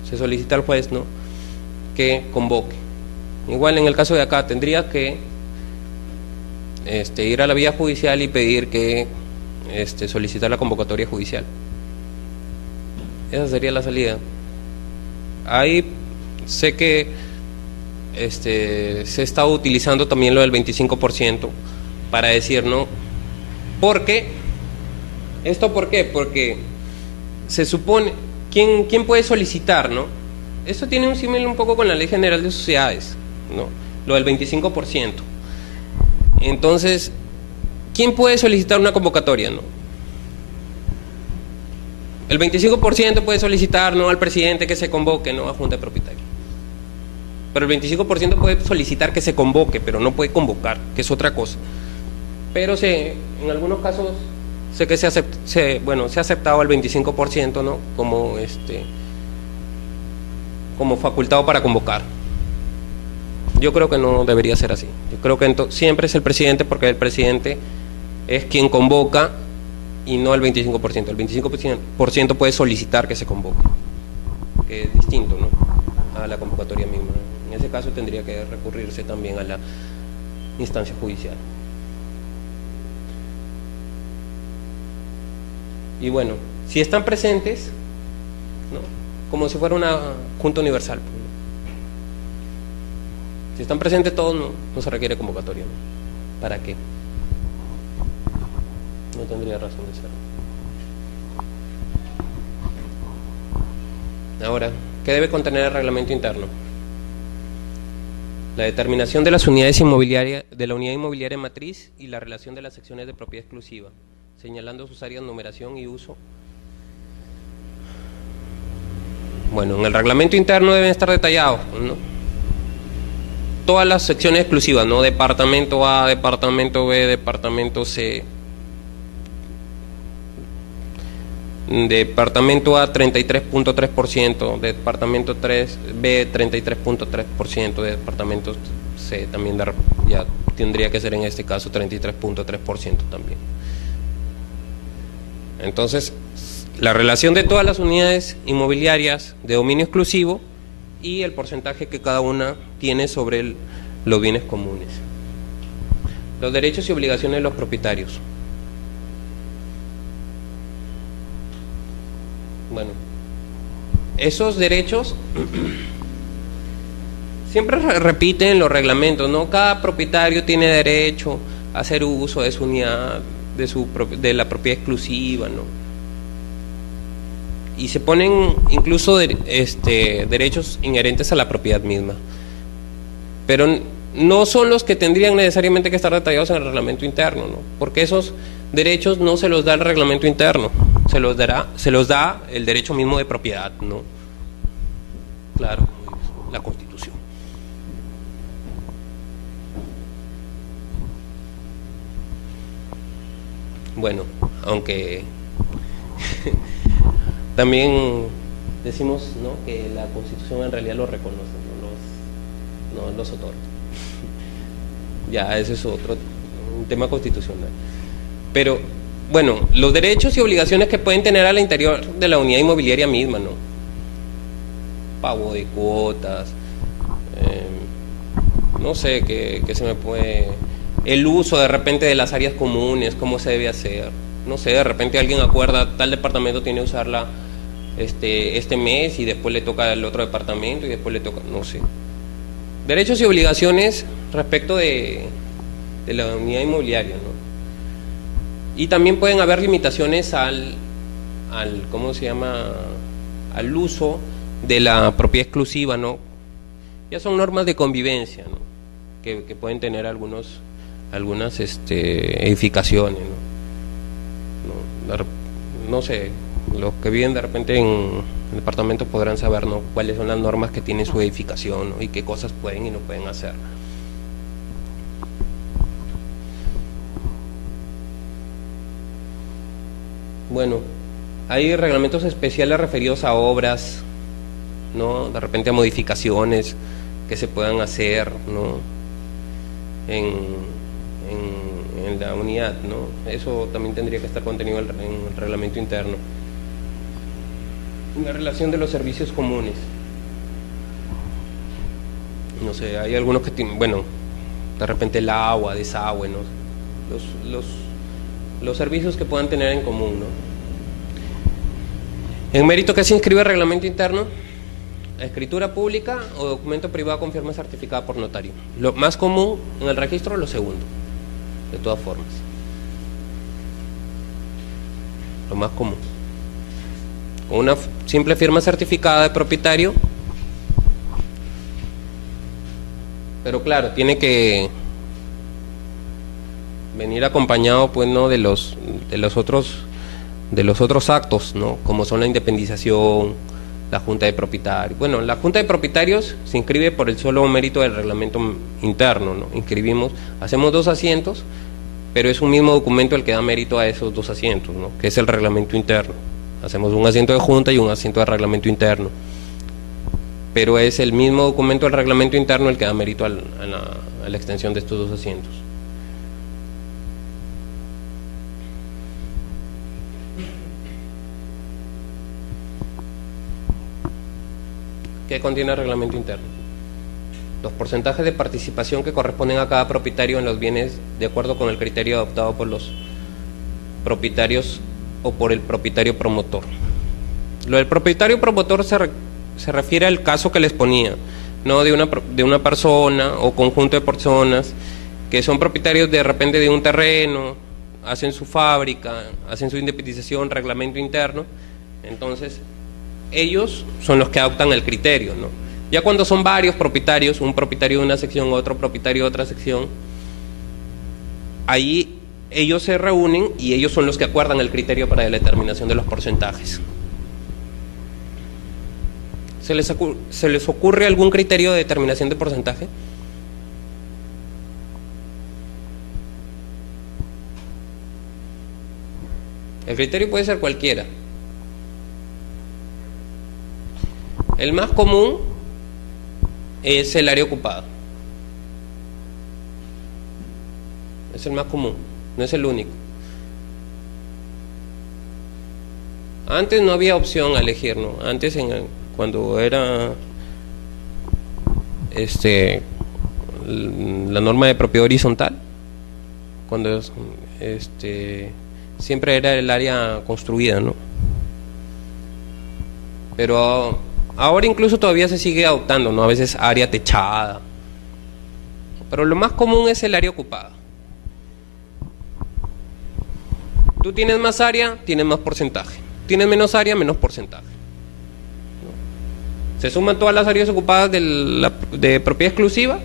Se solicita al juez, ¿no?, que convoque. Igual en el caso de acá, tendría que ir a la vía judicial y pedir que solicitar la convocatoria judicial. Esa sería la salida. Ahí sé que se ha estado utilizando también lo del 25% para decir, ¿no? ¿Por qué? ¿Esto por qué? Porque se supone, ¿quién puede solicitar, no? Esto tiene un símil un poco con la Ley General de Sociedades, ¿no? Lo del 25%. Entonces, ¿quién puede solicitar una convocatoria, no? El 25% puede solicitar, ¿no?, al presidente que se convoque, ¿no?, a junta de propietarios. Pero el 25% puede solicitar que se convoque, pero no puede convocar, que es otra cosa. Pero en algunos casos sé que se ha aceptado el 25%, ¿no?, como facultado para convocar. Yo creo que no debería ser así. Yo creo que siempre es el presidente, porque el presidente es quien convoca y no el 25%. El 25% puede solicitar que se convoque, que es distinto, ¿no?, a la convocatoria misma. En ese caso tendría que recurrirse también a la instancia judicial. Y bueno, si están presentes, ¿no?, como si fuera una junta universal, ¿no? Si están presentes todos, no se requiere convocatoria, ¿no? ¿Para qué? No tendría razón de ser. Ahora, ¿qué debe contener el reglamento interno? La determinación de las unidades inmobiliarias, de la unidad inmobiliaria matriz y la relación de las secciones de propiedad exclusiva, señalando sus áreas, numeración y uso. Bueno, en el reglamento interno deben estar detallados, ¿no?, todas las secciones exclusivas, ¿no?, departamento A, departamento B, departamento C. Departamento A 33.3%, departamento 3 B 33.3%, departamento C también ya tendría que ser en este caso 33.3% también. Entonces, la relación de todas las unidades inmobiliarias de dominio exclusivo y el porcentaje que cada una tiene sobre los bienes comunes. Los derechos y obligaciones de los propietarios. Bueno, esos derechos siempre repiten los reglamentos, ¿no? Cada propietario tiene derecho a hacer uso de su unidad, de la propiedad exclusiva, ¿no? Y se ponen incluso derechos inherentes a la propiedad misma. Pero no son los que tendrían necesariamente que estar detallados en el reglamento interno, ¿no? Porque esos derechos no se los da el reglamento interno, se los da el derecho mismo de propiedad, ¿no? Claro, la Constitución. Bueno, aunque también decimos, ¿no?, que la Constitución en realidad los reconoce, no los otorga. Ya, ese es un tema constitucional. Pero, bueno, los derechos y obligaciones que pueden tener al interior de la unidad inmobiliaria misma, ¿no? Pago de cuotas, no sé, que se me puede... El uso de repente de las áreas comunes, cómo se debe hacer. No sé, de repente alguien acuerda, tal departamento tiene que usarla este mes y después le toca al otro departamento y después le toca, no sé. Derechos y obligaciones respecto de la unidad inmobiliaria, ¿no? Y también pueden haber limitaciones al ¿cómo se llama?, al uso de la propiedad exclusiva, ¿no? Ya son normas de convivencia, ¿no?, que pueden tener algunas edificaciones, ¿no? No sé, los que viven de repente en departamentos podrán saber, ¿no?, cuáles son las normas que tiene su edificación, ¿no?, y qué cosas pueden y no pueden hacer. Bueno, hay reglamentos especiales referidos a obras, ¿no?, de repente a modificaciones que se puedan hacer, ¿no?, en la unidad, ¿no? Eso también tendría que estar contenido en el reglamento interno. La relación de los servicios comunes. No sé, hay algunos que tienen, bueno, de repente el agua, desagüe, ¿no?, los servicios que puedan tener en común, ¿no? En mérito, ¿qué se inscribe el reglamento interno? Escritura pública o documento privado con firma certificada por notario. Lo más común en el registro es lo segundo, de todas formas. Lo más común. Una simple firma certificada de propietario, pero claro, tiene que venir acompañado, pues, ¿no?, de los otros actos, ¿no?, como son la independización, la Junta de Propietarios. Bueno, la Junta de Propietarios se inscribe por el solo mérito del reglamento interno, ¿no? Hacemos 2 asientos, pero es un mismo documento el que da mérito a esos 2 asientos, ¿no?, que es el reglamento interno. Hacemos un asiento de Junta y un asiento de reglamento interno, pero es el mismo documento del reglamento interno el que da mérito a la extensión de estos 2 asientos. ¿Qué contiene el reglamento interno? Los porcentajes de participación que corresponden a cada propietario en los bienes de acuerdo con el criterio adoptado por los propietarios o por el propietario promotor. Lo del propietario promotor se refiere al caso que les ponía, no de una persona o conjunto de personas que son propietarios de repente de un terreno, hacen su fábrica, hacen su independización, reglamento interno. Entonces ellos son los que adoptan el criterio, ¿no? Ya cuando son varios propietarios, un propietario de una sección, otro propietario de otra sección, ahí ellos se reúnen y ellos son los que acuerdan el criterio para la determinación de los porcentajes. ¿Se les ocurre algún criterio de determinación de porcentaje? El criterio puede ser cualquiera, El más común es el área ocupada. Es el más común, no es el único. Antes no había opción a elegir, ¿no? Antes cuando era la norma de propiedad horizontal, cuando siempre era el área construida, ¿no? Pero ahora incluso todavía se sigue adoptando, ¿no? A veces área techada. Pero lo más común es el área ocupada. Tú tienes más área, tienes más porcentaje. Tienes menos área, menos porcentaje. Se suman todas las áreas ocupadas de propiedad exclusiva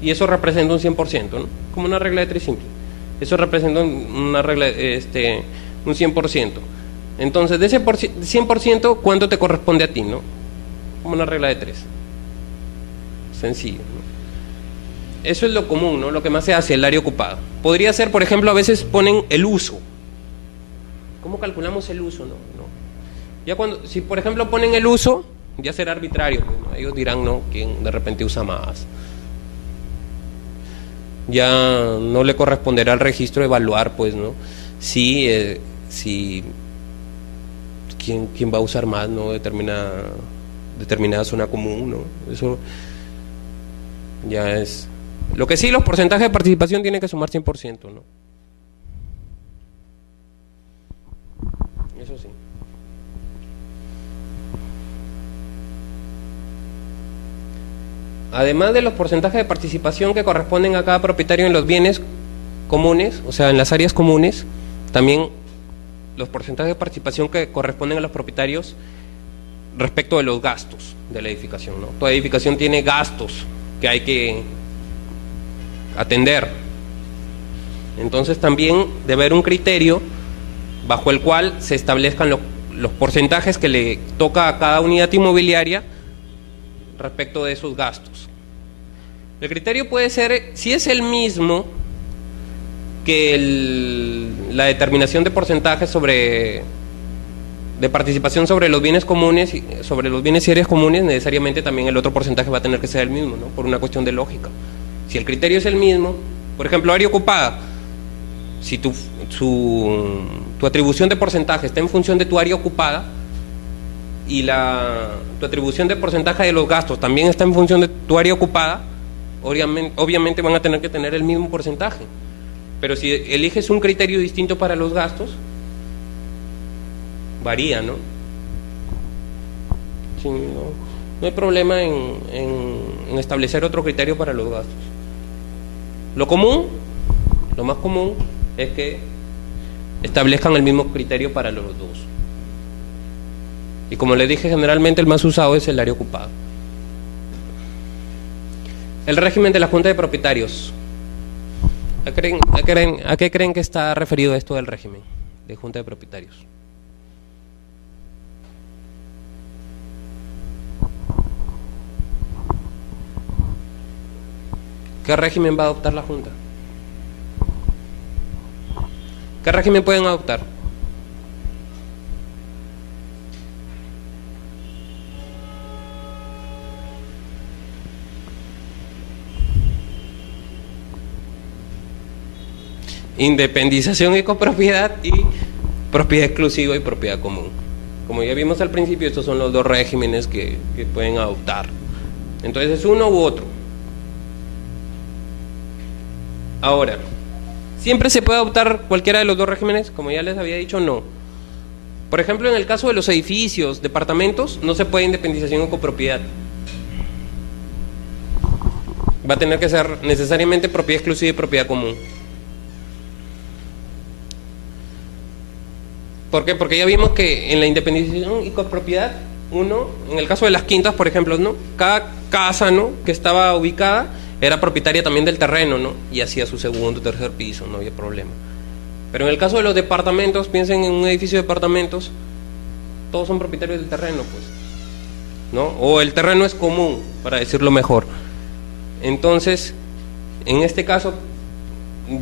y eso representa un 100%, ¿no? Como una regla de 3 simple. Eso representa una regla, un 100%. Entonces, de ese 100%, ¿cuánto te corresponde a ti, no? Como una regla de 3. Sencillo, ¿no? Eso es lo común, ¿no? Lo que más se hace, el área ocupada. Podría ser, por ejemplo, a veces ponen el uso. ¿Cómo calculamos el uso? No. Ya si por ejemplo ponen el uso, ya será arbitrario, pues, ¿no? Ellos dirán, no, quién de repente usa más. Ya no le corresponderá al registro evaluar, pues, ¿no? Si quién va a usar más, ¿no? Determinada zona común, ¿no? Eso ya es. Lo que sí, los porcentajes de participación tienen que sumar 100%, ¿no? Eso sí. Además de los porcentajes de participación que corresponden a cada propietario en los bienes comunes, o sea, en las áreas comunes, también los porcentajes de participación que corresponden a los propietarios respecto de los gastos de la edificación, ¿no? Toda edificación tiene gastos que hay que atender. Entonces también debe haber un criterio bajo el cual se establezcan los porcentajes que le toca a cada unidad inmobiliaria respecto de esos gastos. El criterio puede ser, si es el mismo que la determinación de porcentajes de participación sobre los bienes comunes, sobre los bienes y áreas comunes, necesariamente también el otro porcentaje va a tener que ser el mismo, ¿no? Por una cuestión de lógica. Si el criterio es el mismo, por ejemplo, área ocupada, si tu atribución de porcentaje está en función de tu área ocupada y tu atribución de porcentaje de los gastos también está en función de tu área ocupada, obviamente van a tener que tener el mismo porcentaje. Pero si eliges un criterio distinto para los gastos, varía, ¿no? Sí, no hay problema en establecer otro criterio para los gastos. Lo más común es que establezcan el mismo criterio para los dos. Y como les dije, generalmente el más usado es el área ocupada. El régimen de la Junta de Propietarios. ¿A qué creen que está referido esto del régimen de Junta de Propietarios? ¿Qué régimen va a adoptar la Junta? ¿Qué régimen pueden adoptar? Independización y copropiedad y propiedad exclusiva y propiedad común. Como ya vimos al principio, estos son los dos regímenes que pueden adoptar. Entonces es uno u otro. Ahora, ¿siempre se puede adoptar cualquiera de los dos regímenes? Como ya les había dicho, no. Por ejemplo, en el caso de los edificios, departamentos, no se puede independización o copropiedad. Va a tener que ser necesariamente propiedad exclusiva y propiedad común. ¿Por qué? Porque ya vimos que en la independización y copropiedad, en el caso de las quintas, por ejemplo, ¿no? Cada casa, ¿no?, que estaba ubicada era propietaria también del terreno, ¿no? Y hacía su segundo o tercer piso, no había problema. Pero en el caso de los departamentos, piensen en un edificio de departamentos, todos son propietarios del terreno, pues, ¿no? O el terreno es común, para decirlo mejor. Entonces, en este caso,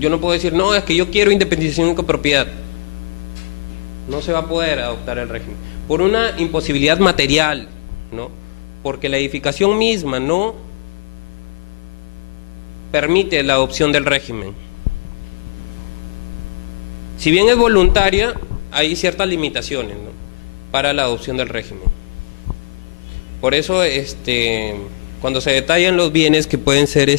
yo no puedo decir, no, es que yo quiero independización y copropiedad. No se va a poder adoptar el régimen por una imposibilidad material, ¿no? Porque la edificación misma no permite la adopción del régimen. Si bien es voluntaria, hay ciertas limitaciones, ¿no?, para la adopción del régimen. Por eso, cuando se detallan los bienes que pueden ser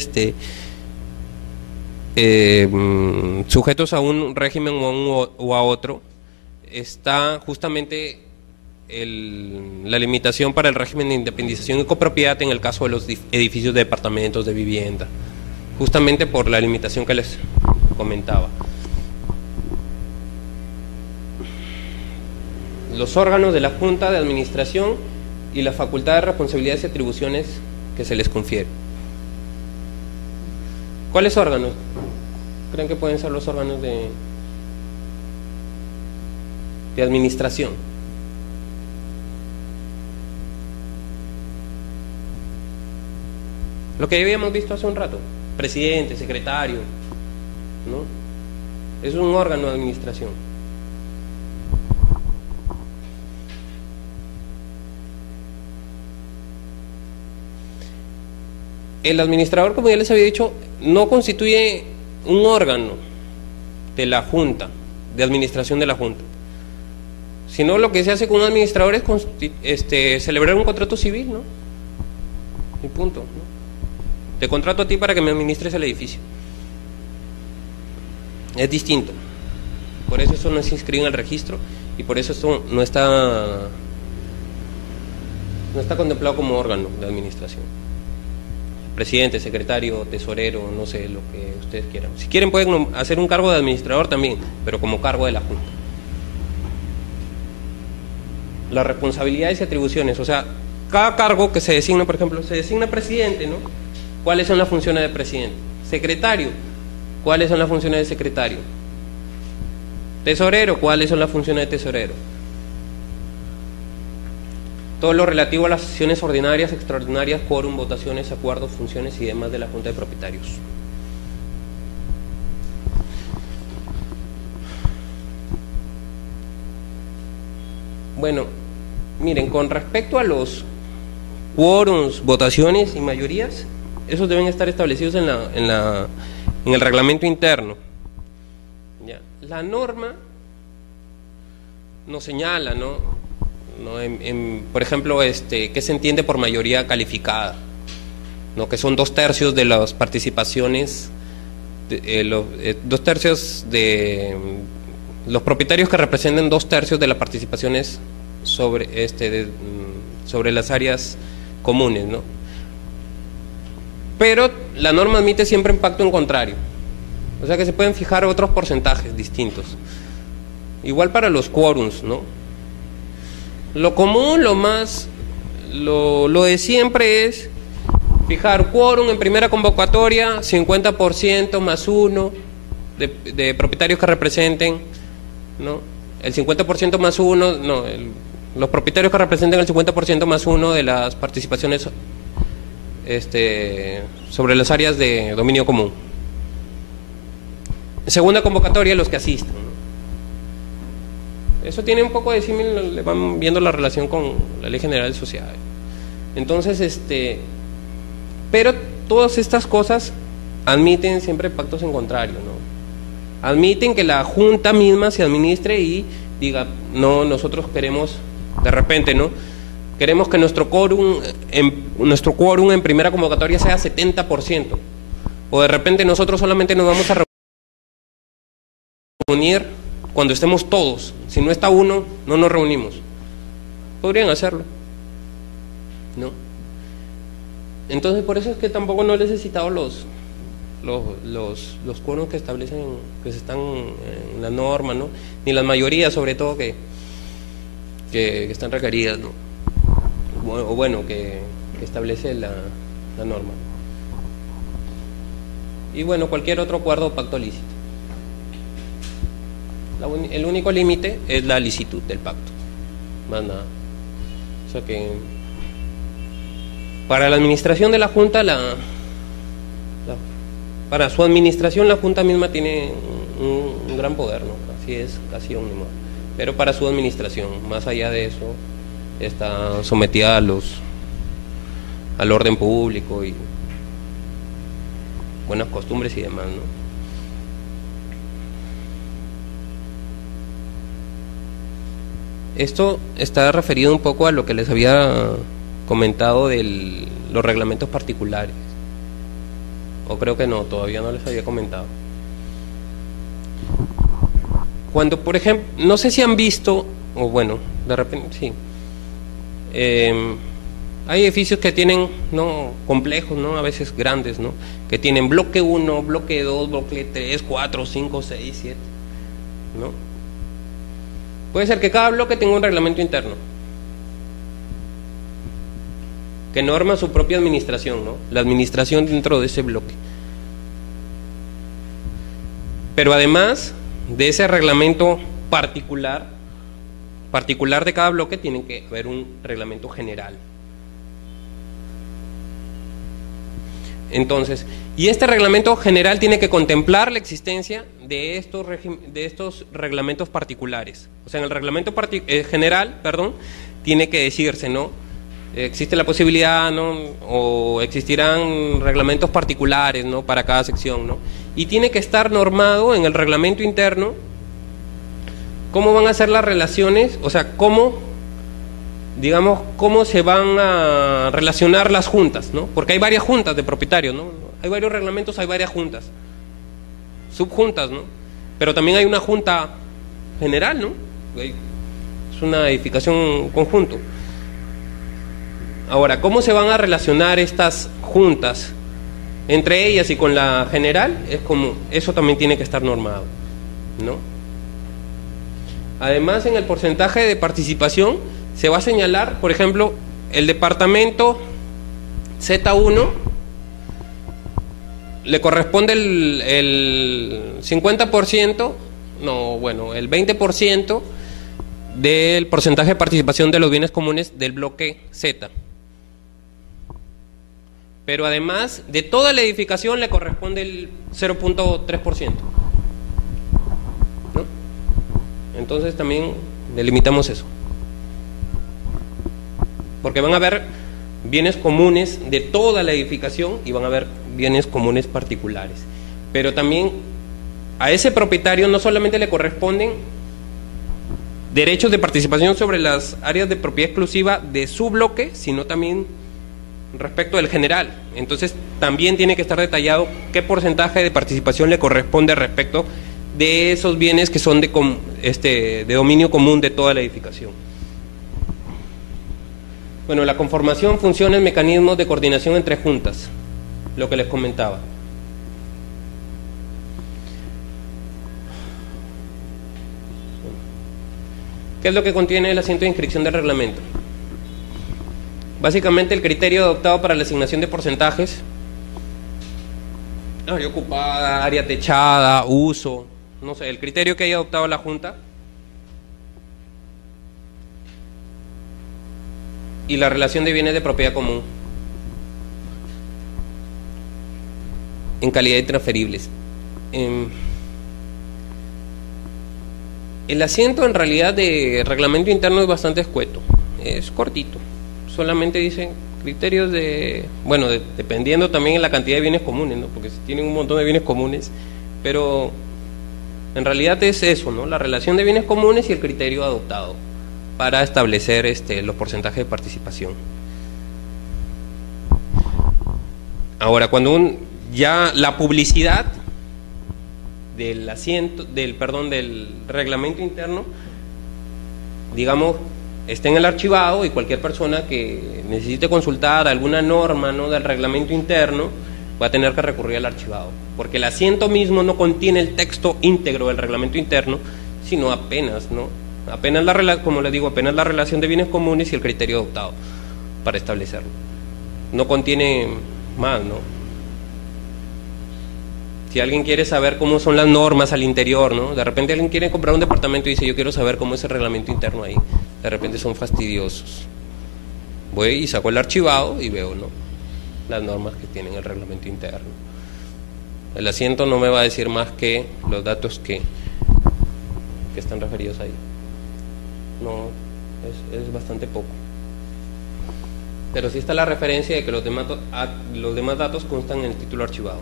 sujetos a un régimen o a otro, está justamente la limitación para el régimen de independización y copropiedad en el caso de los edificios de departamentos de vivienda, justamente por la limitación que les comentaba. Los órganos de la Junta de Administración y la facultad de responsabilidades y atribuciones que se les confiere. ¿Cuáles órganos creen que pueden ser los órganos de administración? Lo que habíamos visto hace un rato: presidente, secretario, ¿no? Es un órgano de administración. El administrador, como ya les había dicho, no constituye un órgano de la Junta, de administración de la Junta, sino lo que se hace con un administrador es celebrar un contrato civil, ¿no? Y punto, ¿no? Te contrato a ti para que me administres el edificio. Es distinto. Por eso eso no se inscribe en el registro y por eso esto no está contemplado como órgano de administración. Presidente, secretario, tesorero, no sé, lo que ustedes quieran. Si quieren pueden hacer un cargo de administrador también, pero como cargo de la Junta. Las responsabilidades y atribuciones, o sea, cada cargo que se designa, por ejemplo, se designa presidente, ¿no? ¿Cuáles son las funciones de presidente? Secretario, ¿cuáles son las funciones de secretario? Tesorero, ¿cuáles son las funciones de tesorero? Todo lo relativo a las sesiones ordinarias, extraordinarias, quórum, votaciones, acuerdos, funciones y demás de la Junta de Propietarios. Bueno, miren, con respecto a los quórums, votaciones y mayorías, esos deben estar establecidos en el reglamento interno. Ya. La norma nos señala, ¿no? Por ejemplo, ¿qué se entiende por mayoría calificada? ¿No? Que son 2/3 de las participaciones, 2/3 de los propietarios que representen 2/3 de las participaciones sobre las áreas comunes, ¿no? Pero la norma admite siempre impacto en contrario, o sea que se pueden fijar otros porcentajes distintos. Igual para los quórums, ¿no? Lo común, lo de siempre es fijar quórum en primera convocatoria, 50% más 1 de propietarios que representen, ¿no? El 50% más 1, no, los propietarios que representen el 50% más 1 de las participaciones sobre las áreas de dominio común. Segunda convocatoria, los que asistan, ¿no? Eso tiene un poco de símil, le van viendo la relación con la Ley General de Sociedades. Entonces, pero todas estas cosas admiten siempre pactos en contrario, ¿no? Admiten que la Junta misma se administre y diga, no, nosotros queremos, de repente, ¿no? Queremos que nuestro quórum en primera convocatoria sea 70%. O de repente nosotros solamente nos vamos a reunir cuando estemos todos. Si no está uno, no nos reunimos. Podrían hacerlo, ¿no? Entonces, por eso es que tampoco no les he citado los quórums que establecen, que se están en la norma, ¿no? Ni las mayorías, sobre todo, que están requeridas, ¿no? O bueno, que establece la norma. Y bueno, cualquier otro acuerdo o pacto lícito. El único límite es la licitud del pacto, más nada. O sea que para la administración de la Junta, para su administración la Junta misma tiene un gran poder, ¿no? Así es, casi ómnimo. Pero para su administración, más allá de eso, está sometida al orden público y buenas costumbres y demás, ¿no? Esto está referido un poco a lo que les había comentado de los reglamentos particulares. O creo que no, todavía no les había comentado. Cuando, por ejemplo, no sé si han visto, o bueno, de repente sí, hay edificios que tienen, ¿no?, complejos, ¿no?, a veces grandes, ¿no?, que tienen bloque 1, bloque 2, bloque 3, 4, 5, 6, 7, ¿no? Puede ser que cada bloque tenga un reglamento interno que norma su propia administración, ¿no?, la administración dentro de ese bloque. Pero además de ese reglamento particular de cada bloque, tiene que haber un reglamento general. Entonces, y este reglamento general tiene que contemplar la existencia de estos reglamentos particulares. O sea, en el reglamento general, tiene que decirse, ¿no?, existe la posibilidad, ¿no?, o existirán reglamentos particulares, ¿no?, para cada sección, ¿no? Y tiene que estar normado en el reglamento interno cómo van a ser las relaciones, o sea, cómo se van a relacionar las juntas, ¿no? Porque hay varias juntas de propietarios, ¿no? Hay varios reglamentos, hay varias juntas, subjuntas, ¿no? Pero también hay una junta general, ¿no? Es una edificación conjunto. Ahora, ¿cómo se van a relacionar estas juntas entre ellas y con la general? Eso también tiene que estar normado, ¿no? Además, en el porcentaje de participación se va a señalar, por ejemplo, el departamento Z1 le corresponde el 50%, no, bueno, el 20% del porcentaje de participación de los bienes comunes del bloque Z. Pero además de toda la edificación le corresponde el 0.3%, ¿no? Entonces también delimitamos eso, porque van a haber bienes comunes de toda la edificación y van a haber bienes comunes particulares. Pero también a ese propietario no solamente le corresponden derechos de participación sobre las áreas de propiedad exclusiva de su bloque, sino también respecto del general. Entonces también tiene que estar detallado qué porcentaje de participación le corresponde respecto de esos bienes que son de dominio común de toda la edificación. Bueno, la conformación, funciones, mecanismos de coordinación entre juntas, lo que les comentaba. ¿Qué es lo que contiene el asiento de inscripción del reglamento? Básicamente el criterio adoptado para la asignación de porcentajes: área ocupada, área techada, uso, no sé, el criterio que haya adoptado la Junta, y la relación de bienes de propiedad común en calidad de transferibles. El asiento en realidad de reglamento interno es bastante escueto, es cortito, solamente dicen criterios dependiendo también de la cantidad de bienes comunes, ¿no? Porque tienen un montón de bienes comunes, pero en realidad es eso, ¿no?, la relación de bienes comunes y el criterio adoptado para establecer los porcentajes de participación. Ahora, cuando ya la publicidad del del reglamento interno, digamos, está en el archivado, y cualquier persona que necesite consultar alguna norma, ¿no?, del reglamento interno va a tener que recurrir al archivado, porque el asiento mismo no contiene el texto íntegro del reglamento interno, sino apenas, ¿no?, como les digo, apenas la relación de bienes comunes y el criterio adoptado para establecerlo. No contiene más, ¿no? Si alguien quiere saber cómo son las normas al interior, ¿no?, de repente alguien quiere comprar un departamento y dice: yo quiero saber cómo es el reglamento interno ahí. De repente son fastidiosos. Voy y saco el archivado y veo, ¿no?, las normas que tienen el reglamento interno. El asiento no me va a decir más que los datos que están referidos ahí. No, es bastante poco. Pero sí está la referencia de que los demás datos constan en el título archivado.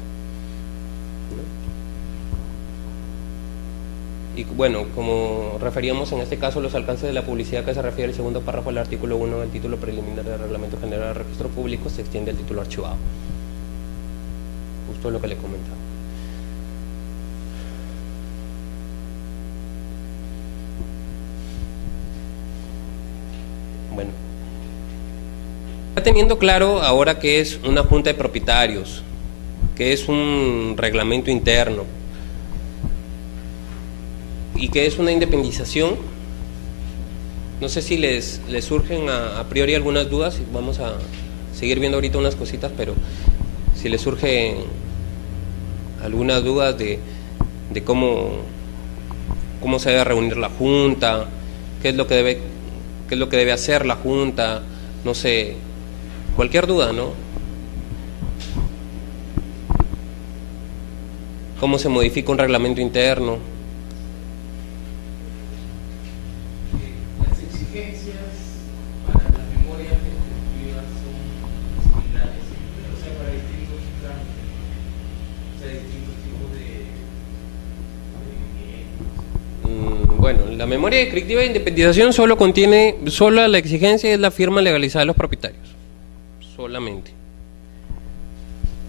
Y bueno, como referíamos en este caso, los alcances de la publicidad que se refiere al segundo párrafo del artículo 1 del título preliminar del Reglamento General del Registro Público, se extiende el título archivado. Justo lo que le comentaba. Bueno, está teniendo claro ahora qué es una junta de propietarios, qué es un reglamento interno y qué es una independización. No sé si les surgen a priori algunas dudas, y vamos a seguir viendo ahorita unas cositas, pero si les surgen algunas dudas de cómo se debe reunir la junta, qué es lo que debe hacer la junta, no sé, cualquier duda, ¿no? ¿Cómo se modifica un reglamento interno? Las exigencias para las memorias descriptivas son similares, o sea, para distintos trámites, o sea, distintos tipos de Bueno, la memoria descriptiva de independización solo la exigencia es la firma legalizada de los propietarios, solamente.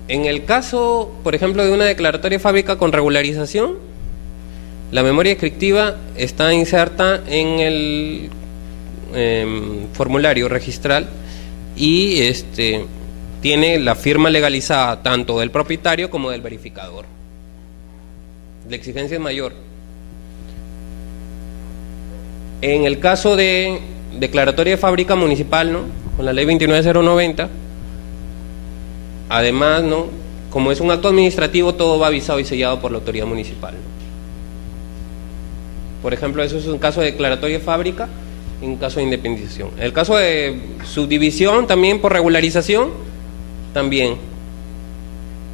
En el caso, por ejemplo, de una declaratoria de fábrica con regularización, la memoria descriptiva está inserta en el formulario registral y tiene la firma legalizada tanto del propietario como del verificador. La exigencia es mayor. En el caso de declaratoria de fábrica municipal, ¿no?, con la ley 29090, además, ¿no?, como es un acto administrativo, todo va avisado y sellado por la autoridad municipal, ¿no? Por ejemplo, eso es un caso de declaratoria de fábrica y un caso de independización. En el caso de subdivisión, también por regularización, también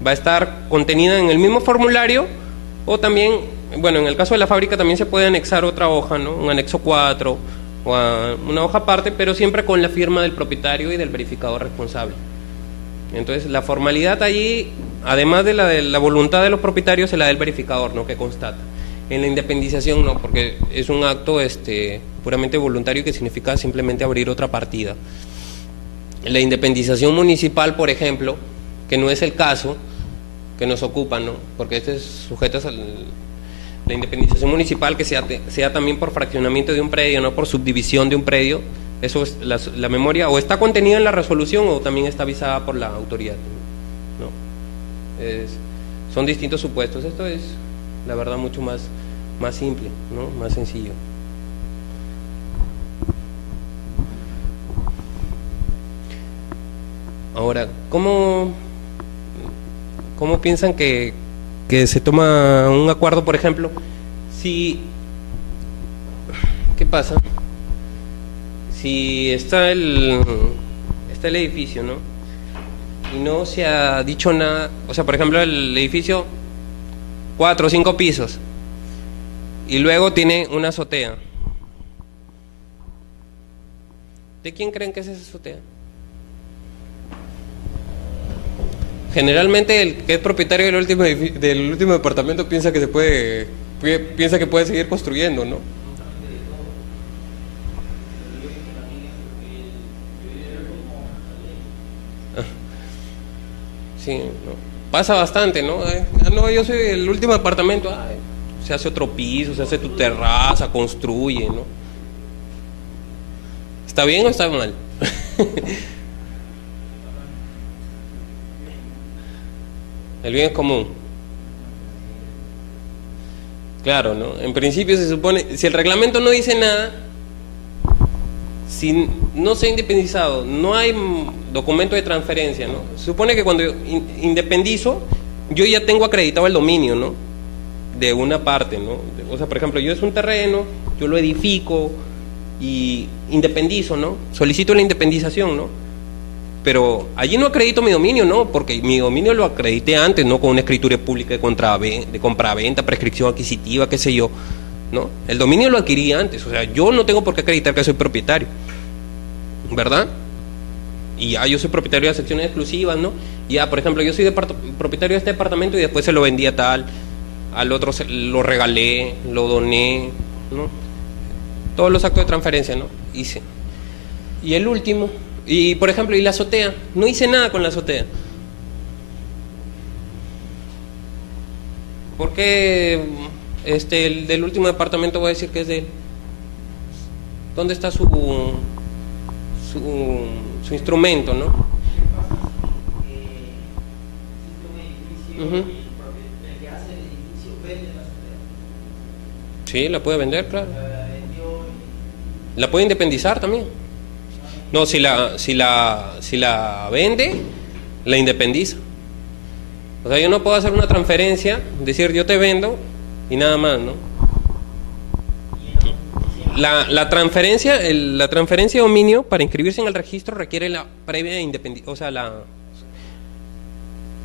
va a estar contenida en el mismo formulario, o también, bueno, en el caso de la fábrica también se puede anexar otra hoja, ¿no?, un anexo 4 o una hoja aparte, pero siempre con la firma del propietario y del verificador responsable. Entonces, la formalidad allí, además de la voluntad de los propietarios, es la del verificador, ¿no?, que constata. En la independización no, porque es un acto puramente voluntario, que significa simplemente abrir otra partida. En la independización municipal, por ejemplo, que no es el caso que nos ocupa, ¿no?, porque este es sujeto a la independización municipal, que sea también por fraccionamiento de un predio, no por subdivisión de un predio. Eso es la memoria, o está contenida en la resolución o también está avisada por la autoridad, ¿no? Son distintos supuestos. Esto es, la verdad, mucho más simple, ¿no?, más sencillo. Ahora, ¿cómo piensan que se toma un acuerdo, por ejemplo? ¿Qué pasa? Si está el edificio, ¿no?, y no se ha dicho nada, o sea, por ejemplo, el edificio 4 o 5 pisos y luego tiene una azotea. ¿De quién creen que es esa azotea? Generalmente el que es propietario del último departamento piensa que puede seguir construyendo, ¿no? Sí, ¿no? Pasa bastante, ¿no? No, yo soy el último departamento. Se hace otro piso, se hace tu terraza, construye, ¿no? ¿Está bien o está mal? El bien es común. Claro, ¿no? En principio se supone, si el reglamento no dice nada, si no se ha independizado, no hay documento de transferencia, ¿no? Se supone que cuando independizo, yo ya tengo acreditado el dominio, ¿no?, de una parte, ¿no? O sea, por ejemplo, yo es un terreno, yo lo edifico y independizo, ¿no? Solicito la independización, ¿no? Pero allí no acredito mi dominio, ¿no? Porque mi dominio lo acredité antes, ¿no?, con una escritura pública de compraventa, prescripción adquisitiva, qué sé yo, ¿no? El dominio lo adquirí antes, o sea, yo no tengo por qué acreditar que soy propietario, ¿verdad? y ya yo soy propietario de secciones exclusivas, ¿no? Y ya, por ejemplo, yo soy propietario de este departamento y después se lo vendí a tal, al otro lo regalé, lo doné, ¿no? Todos los actos de transferencia, ¿no? Hice. Y el último, y por ejemplo, y la azotea, no hice nada con la azotea. ¿Por qué el del último departamento voy a decir que es de él? ¿Dónde está su instrumento, no? Uh-huh. Sí, la puede vender, claro. La puede independizar también. No, si la vende, la independiza. O sea, yo no puedo hacer una transferencia, decir yo te vendo y nada más, ¿no? La transferencia de dominio para inscribirse en el registro requiere la previa independización. O sea,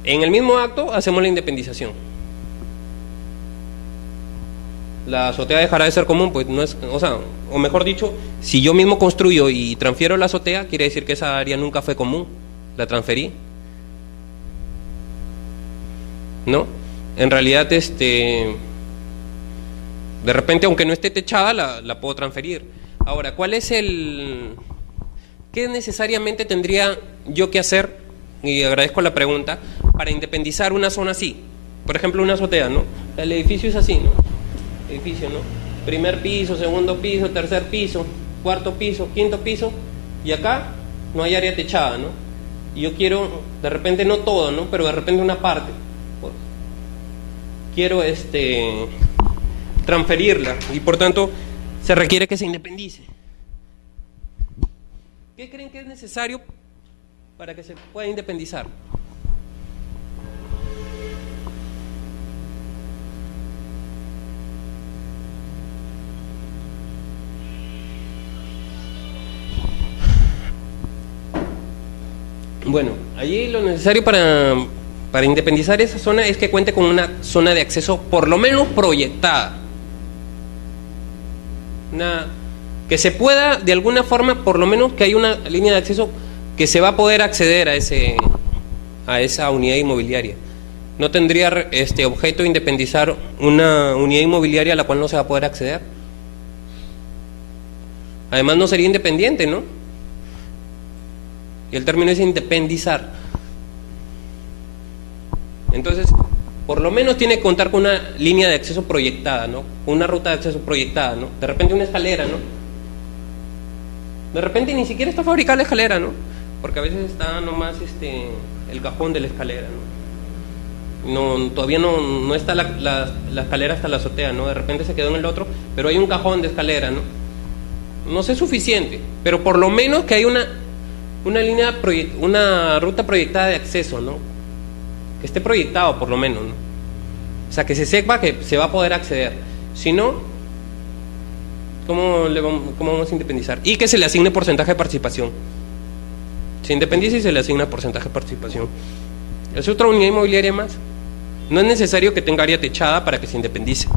en el mismo acto hacemos la independización. La azotea dejará de ser común, pues no es, o sea, o mejor dicho, si yo mismo construyo y transfiero la azotea, quiere decir que esa área nunca fue común, la transferí, ¿no? En realidad, de repente, aunque no esté techada, la puedo transferir. Ahora, ¿qué necesariamente tendría yo que hacer? Y agradezco la pregunta, para independizar una zona así. Por ejemplo, una azotea, ¿no? El edificio es así, ¿no? Edificio, ¿no? Primer piso, segundo piso, tercer piso, cuarto piso, quinto piso, y acá no hay área techada, ¿no? Y yo quiero, de repente no todo, ¿no? Pero de repente una parte. Quiero transferirla y por tanto se requiere que se independice. ¿Qué creen que es necesario para que se pueda independizar? Bueno, allí lo necesario para independizar esa zona es que cuente con una zona de acceso por lo menos proyectada. Que se pueda, de alguna forma, por lo menos que haya una línea de acceso que se va a poder acceder a esa unidad inmobiliaria. No tendría objeto independizar una unidad inmobiliaria a la cual no se va a poder acceder. Además no sería independiente, ¿no? Y el término es independizar. Entonces, por lo menos tiene que contar con una línea de acceso proyectada, ¿no? Una ruta de acceso proyectada, ¿no? De repente una escalera, ¿no? De repente ni siquiera está fabricada la escalera, ¿no? Porque a veces está nomás el cajón de la escalera, ¿no? Todavía no está la escalera hasta la azotea, ¿no? De repente se quedó en el otro, pero hay un cajón de escalera, ¿no? No sé suficiente, pero por lo menos que hay una ruta proyectada de acceso, ¿no? Que esté proyectado por lo menos, ¿no? O sea, que se sepa que se va a poder acceder. Si no, ¿cómo vamos a independizar? Y que se le asigne porcentaje de participación. Se independiza y se le asigna porcentaje de participación. Es otra unidad inmobiliaria más. No es necesario que tenga área techada para que se independice.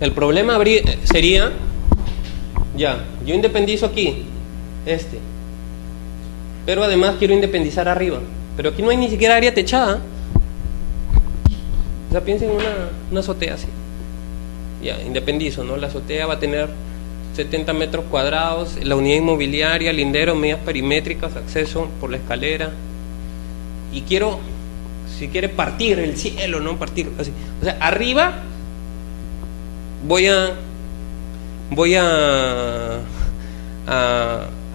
El problema sería, ya, yo independizo aquí, pero además quiero independizar arriba, pero aquí no hay ni siquiera área techada. O sea, piensen en una azotea así. Ya, independizo, ¿no? La azotea va a tener 70 metros cuadrados, la unidad inmobiliaria, lindero, medidas perimétricas, acceso por la escalera. Y quiero, si quiere, partir el cielo, ¿no? Partir así. O sea, arriba voy a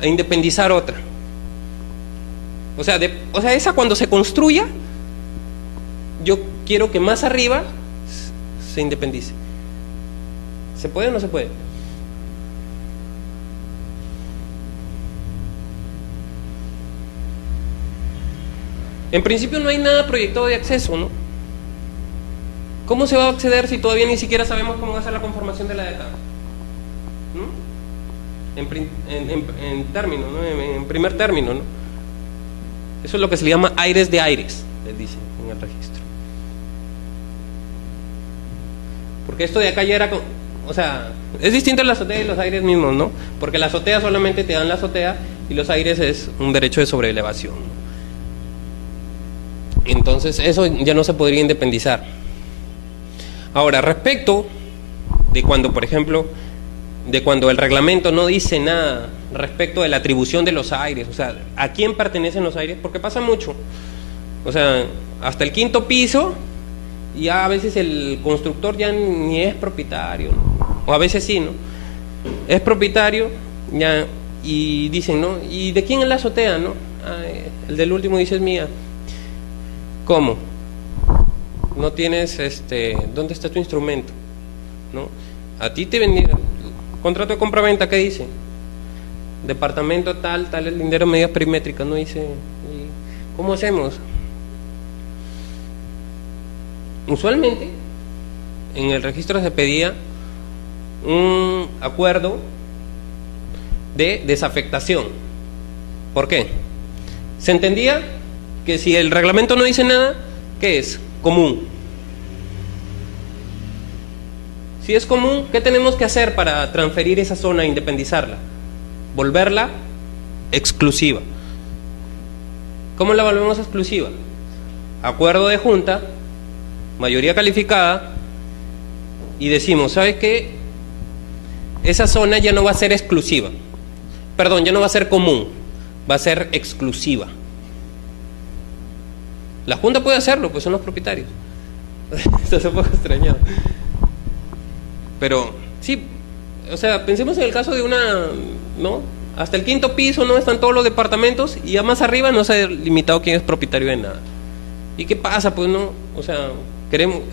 independizar otra. O sea, esa cuando se construya, yo quiero que más arriba se independice. ¿Se puede o no se puede? En principio no hay nada proyectado de acceso, ¿no? ¿Cómo se va a acceder si todavía ni siquiera sabemos cómo va a ser la conformación de la de acá? ¿No? En término, ¿no? En primer término, ¿no? Eso es lo que se le llama aires de aires, les dicen en el registro. Porque esto de acá ya era O sea, es distinto la azotea y los aires mismos, ¿no? Porque la azotea solamente te dan la azotea y los aires es un derecho de sobreelevación, ¿no? Entonces eso ya no se podría independizar. Ahora, respecto de cuando, por ejemplo, de cuando el reglamento no dice nada respecto de la atribución de los aires, o sea, ¿a quién pertenecen los aires? Porque pasa mucho. O sea, hasta el 5.º piso, ya a veces el constructor ya ni es propietario, ¿no? O a veces sí, ¿no? Es propietario, ya, y dicen, ¿no? ¿Y de quién es la azotea, no? Ah, el del último dice es mía. ¿Cómo? No tienes, ¿dónde está tu instrumento? ¿No? A ti te vendieron contrato de compra-venta, ¿qué dice? Departamento tal, tal, el lindero, medidas perimétricas, ¿no? Dice, ¿y cómo hacemos? Usualmente en el registro se pedía un acuerdo de desafectación. ¿Por qué? Se entendía que si el reglamento no dice nada, ¿qué es? Común. Si es común, ¿qué tenemos que hacer para transferir esa zona e independizarla? Volverla exclusiva. ¿Cómo la volvemos exclusiva? Acuerdo de junta, mayoría calificada, y decimos, ¿sabes qué? Esa zona ya no va a ser exclusiva. Perdón, ya no va a ser común, va a ser exclusiva. La junta puede hacerlo, pues son los propietarios. Esto es un poco extrañado. Pero, sí, o sea, pensemos en el caso de una, ¿no? Hasta el 5.º piso, ¿no? Están todos los departamentos y ya más arriba no se ha limitado quién es propietario de nada. ¿Y qué pasa? Pues no, o sea,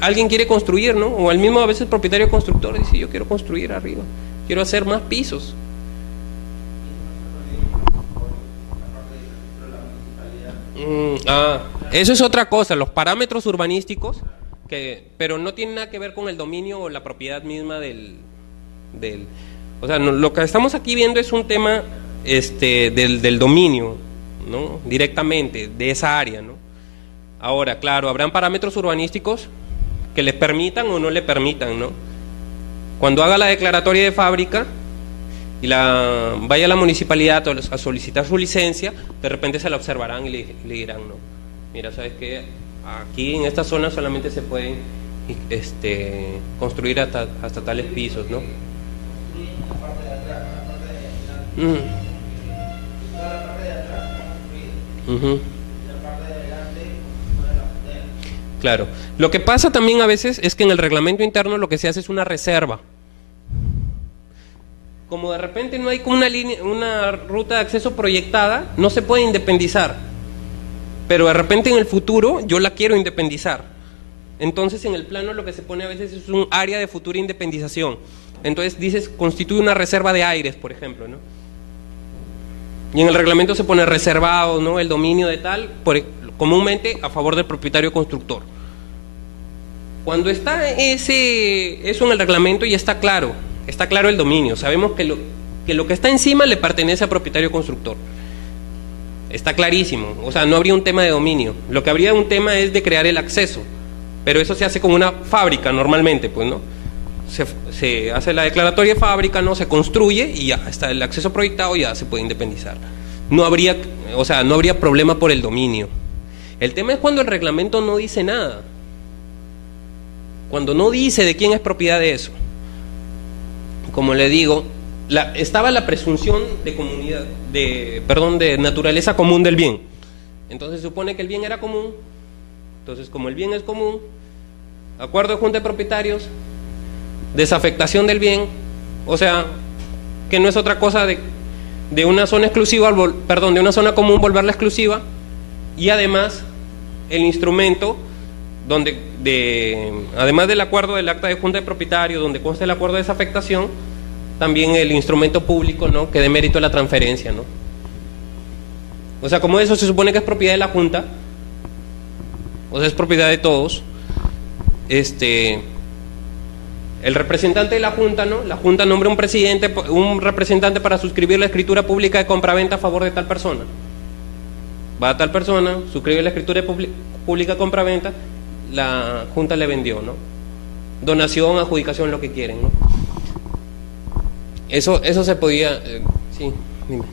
alguien quiere construir, ¿no? O el mismo a veces propietario constructor dice, yo quiero construir arriba, quiero hacer más pisos. Eso es otra cosa, los parámetros urbanísticos, pero no tienen nada que ver con el dominio o la propiedad misma del o sea, lo que estamos aquí viendo es un tema del dominio, ¿no? Directamente, de esa área, ¿no? Ahora, claro, habrán parámetros urbanísticos que le permitan o no le permitan, ¿no? Cuando haga la declaratoria de fábrica y vaya a la municipalidad a solicitar su licencia, de repente se la observarán y le dirán, no, mira, ¿sabes qué? Aquí en esta zona solamente se pueden construir hasta tales pisos, ¿no? Claro. Lo que pasa también a veces es que en el reglamento interno lo que se hace es una reserva. Como de repente no hay como una ruta de acceso proyectada, no se puede independizar. Pero de repente en el futuro yo la quiero independizar. Entonces en el plano lo que se pone a veces es un área de futura independización. Entonces dices, constituye una reserva de aires, por ejemplo, ¿no? Y en el reglamento se pone reservado, ¿no? El dominio de tal, comúnmente a favor del propietario constructor. Cuando está eso en el reglamento ya está claro el dominio. Sabemos que lo que está encima le pertenece al propietario constructor. Está clarísimo, o sea, no habría un tema de dominio. Lo que habría un tema es de crear el acceso, pero eso se hace con una fábrica normalmente, pues, ¿no? Se hace la declaratoria de fábrica, ¿no? Se construye y ya está el acceso proyectado, ya se puede independizar. No habría problema por el dominio. El tema es cuando el reglamento no dice nada, cuando no dice de quién es propiedad de eso. Como le digo, estaba la presunción de naturaleza común del bien. Entonces se supone que el bien era común. Entonces, como el bien es común, acuerdo de junta de propietarios, desafectación del bien, o sea, que no es otra cosa de una zona exclusiva, de una zona común volverla exclusiva, y además el instrumento además del acuerdo del acta de junta de propietarios, donde consta el acuerdo de desafectación, también el instrumento público, ¿no? Que dé mérito a la transferencia, ¿no? O sea, como eso se supone que es propiedad de la junta, o sea, es propiedad de todos, el representante de la junta, ¿no? La junta nombra un representante para suscribir la escritura pública de compraventa a favor de tal persona. Va a tal persona, suscribe la escritura pública de compraventa, la junta le vendió, ¿no? Donación, adjudicación, lo que quieren, ¿no? Eso se podía... sí, dime.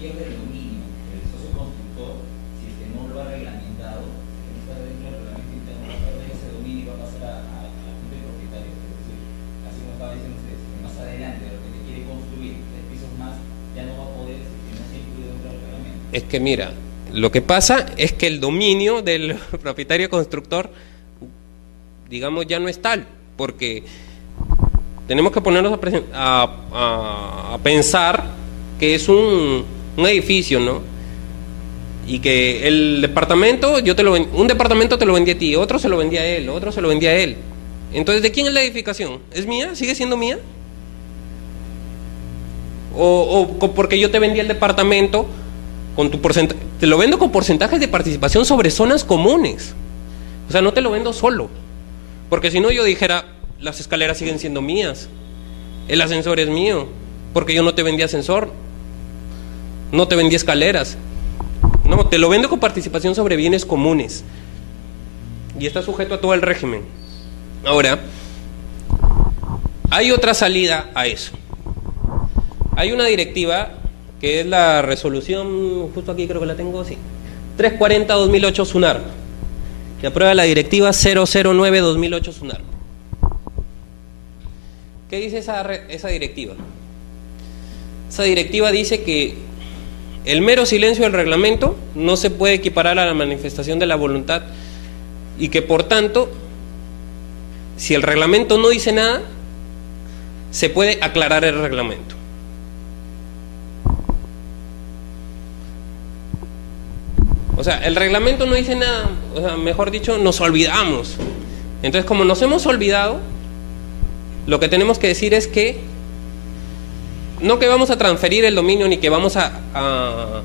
Pierde el dominio el socio constructor si es que no lo ha reglamentado, si no está dentro del reglamento interno, va a perder ese dominio y va a pasar a la junta de propietarios. Es decir, así como estaba diciendo ustedes, que más adelante lo que te quiere construir 3 pisos más ya no va a poder si es que no se incluye dentro del reglamento. Es que mira, lo que pasa es que el dominio del propietario constructor, digamos, ya no es tal, porque tenemos que ponernos a pensar que es un edificio, ¿no? Y que el departamento, un departamento te lo vendí a ti, otro se lo vendí a él, otro se lo vendí a él. Entonces, ¿de quién es la edificación? ¿Es mía? ¿Sigue siendo mía? O porque yo te vendí el departamento con tu porcentaje, te lo vendo con porcentajes de participación sobre zonas comunes. O sea, no te lo vendo solo. Porque si no, yo dijera, las escaleras siguen siendo mías, el ascensor es mío, porque yo no te vendí ascensor, no te vendí escaleras. No, te lo vendo con participación sobre bienes comunes y está sujeto a todo el régimen. Ahora, hay otra salida a eso. Hay una directiva que es la resolución, justo aquí creo que la tengo, sí, 340-2008 SUNAR, que aprueba la directiva 009-2008 SUNAR. ¿Qué dice esa directiva? Esa directiva dice que el mero silencio del reglamento no se puede equiparar a la manifestación de la voluntad y que por tanto, si el reglamento no dice nada, se puede aclarar el reglamento. O sea, el reglamento no dice nada, o sea, mejor dicho, nos olvidamos. Entonces, como nos hemos olvidado, lo que tenemos que decir es que no que vamos a transferir el dominio ni que vamos a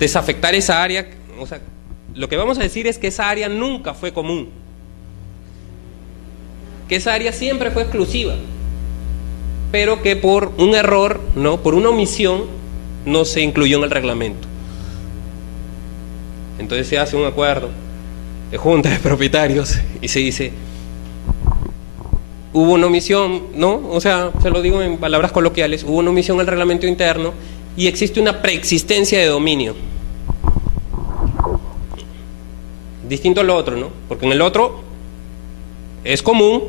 desafectar esa área. O sea, lo que vamos a decir es que esa área nunca fue común, que esa área siempre fue exclusiva, pero que por un error, ¿no?, por una omisión, no se incluyó en el reglamento. Entonces se hace un acuerdo de junta de propietarios y se dice, hubo una omisión, ¿no? O sea, se lo digo en palabras coloquiales, hubo una omisión en el reglamento interno y existe una preexistencia de dominio. Distinto a lo otro, ¿no? Porque en el otro es común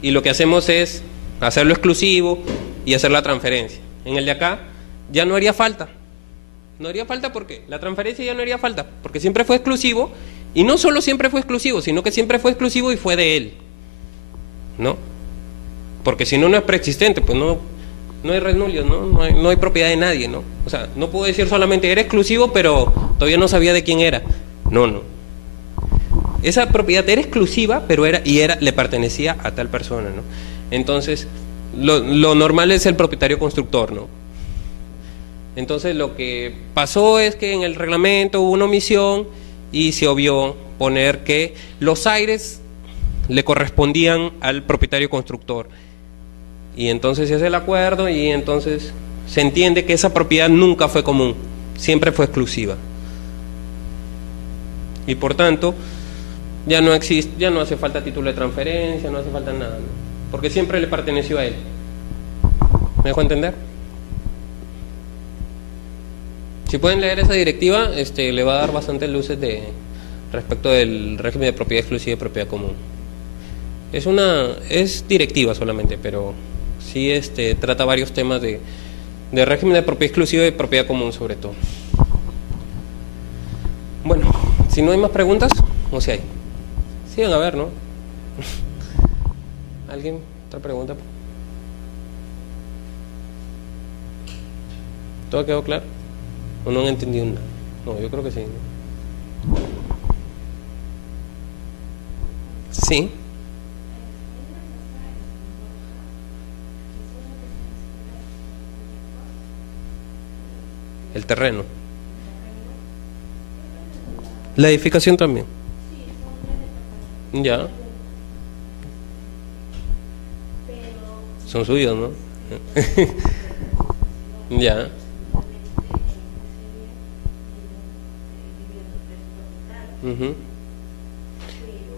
y lo que hacemos es hacerlo exclusivo y hacer la transferencia. En el de acá ya no haría falta. No haría falta porque la transferencia ya no haría falta, porque siempre fue exclusivo, y no solo siempre fue exclusivo, sino que siempre fue exclusivo y fue de él, ¿no? Porque si no, no es preexistente, pues no hay renulio, ¿no? No hay propiedad de nadie, ¿no? O sea, no puedo decir solamente era exclusivo, pero todavía no sabía de quién era. No. Esa propiedad era exclusiva, pero le pertenecía a tal persona, ¿no? Entonces, lo normal es el propietario constructor, ¿no? Entonces lo que pasó es que en el reglamento hubo una omisión y se obvió poner que los aires le correspondían al propietario constructor. Y entonces se hace el acuerdo y entonces se entiende que esa propiedad nunca fue común, siempre fue exclusiva. Y por tanto, ya no hace falta título de transferencia, no hace falta nada, ¿no? Porque siempre le perteneció a él. ¿Me dejo entender? Si pueden leer esa directiva, le va a dar bastantes luces respecto del régimen de propiedad exclusiva y propiedad común. Es directiva solamente, pero sí trata varios temas de régimen de propiedad exclusiva y propiedad común sobre todo. Bueno, si no hay más preguntas, o si hay. Sí, van a ver, ¿no? ¿Alguien? ¿Otra pregunta? ¿Todo quedó claro? ¿O no han entendido nada? No, yo creo que sí, ¿no? Sí. El terreno. La edificación también. Ya. Son suyos, ¿no? Ya.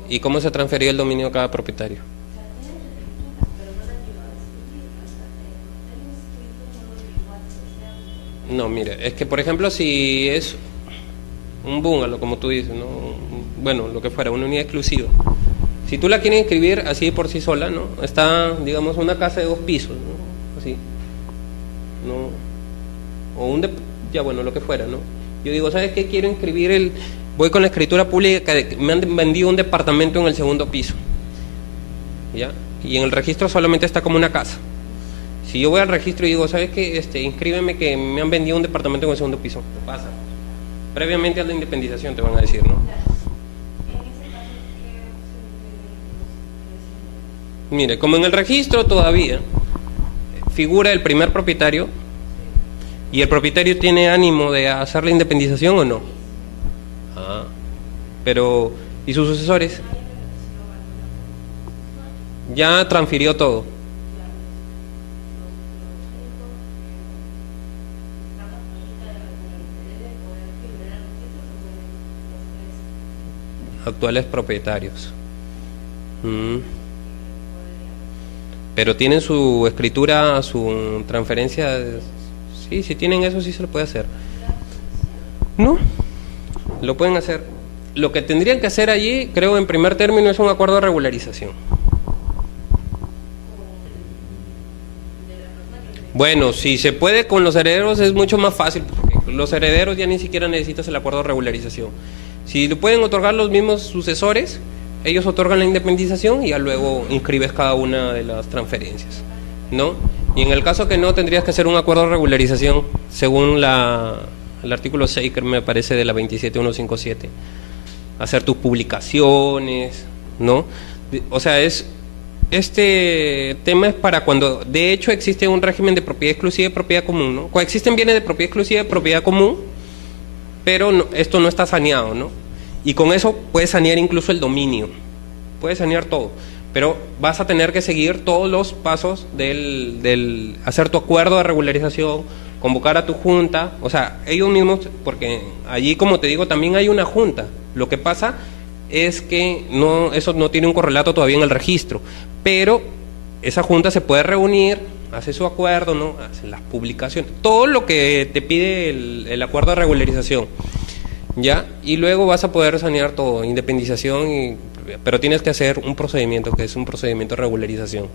¿Y cómo se transferió el dominio a cada propietario? No, mire, es que por ejemplo si es un bungalow, como tú dices, ¿no? Bueno, lo que fuera, una unidad exclusiva. Si tú la quieres inscribir así por sí sola, ¿no? Está, digamos, una casa de 2 pisos, ¿no? Así. ¿No? O ya bueno, lo que fuera, ¿no? Yo digo, ¿sabes qué? Quiero inscribir voy con la escritura pública, que me han vendido un departamento en el 2.º piso. ¿Ya? Y en el registro solamente está como una casa. Si yo voy al registro y digo, ¿sabes qué? Inscríbeme que me han vendido un departamento en el 2.º piso. ¿Qué pasa? Previamente a la independización te van a decir, ¿no? Mire, como en el registro todavía figura el primer propietario y el propietario tiene ánimo de hacer la independización o no. Ah, pero ¿y sus sucesores? Ya transfirió todo. Actuales propietarios. Pero tienen su escritura, su transferencia. Sí, si tienen eso sí se lo puede hacer. No, lo pueden hacer. Lo que tendrían que hacer allí, creo, en primer término, es un acuerdo de regularización. Bueno, si se puede con los herederos es mucho más fácil, porque los herederos ya ni siquiera necesitas el acuerdo de regularización. Si lo pueden otorgar los mismos sucesores, ellos otorgan la independización y ya luego inscribes cada una de las transferencias, ¿no? Y en el caso que no, tendrías que hacer un acuerdo de regularización según el artículo 6, que me parece, de la 27157. Hacer tus publicaciones, ¿no? O sea, este tema es para cuando de hecho existe un régimen de propiedad exclusiva y propiedad común, ¿no? Coexisten bienes de propiedad exclusiva y propiedad común, pero esto no está saneado, ¿no? Y con eso puedes sanear incluso el dominio, puedes sanear todo, pero vas a tener que seguir todos los pasos del hacer tu acuerdo de regularización, convocar a tu junta, o sea, ellos mismos, porque allí, como te digo, también hay una junta. Lo que pasa es que eso no tiene un correlato todavía en el registro, pero esa junta se puede reunir, hace su acuerdo, ¿no? Hace las publicaciones, todo lo que te pide el acuerdo de regularización, ¿ya? Y luego vas a poder sanear todo, independización, pero tienes que hacer un procedimiento que es un procedimiento de regularización.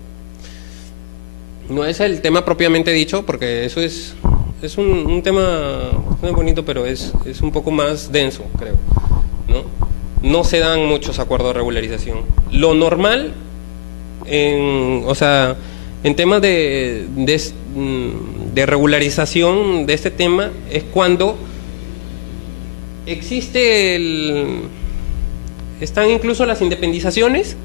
No es el tema propiamente dicho, porque eso es un tema muy bonito, pero es un poco más denso, creo, ¿no? No se dan muchos acuerdos de regularización. Lo normal, en temas de regularización de este tema, es cuando están incluso las independizaciones,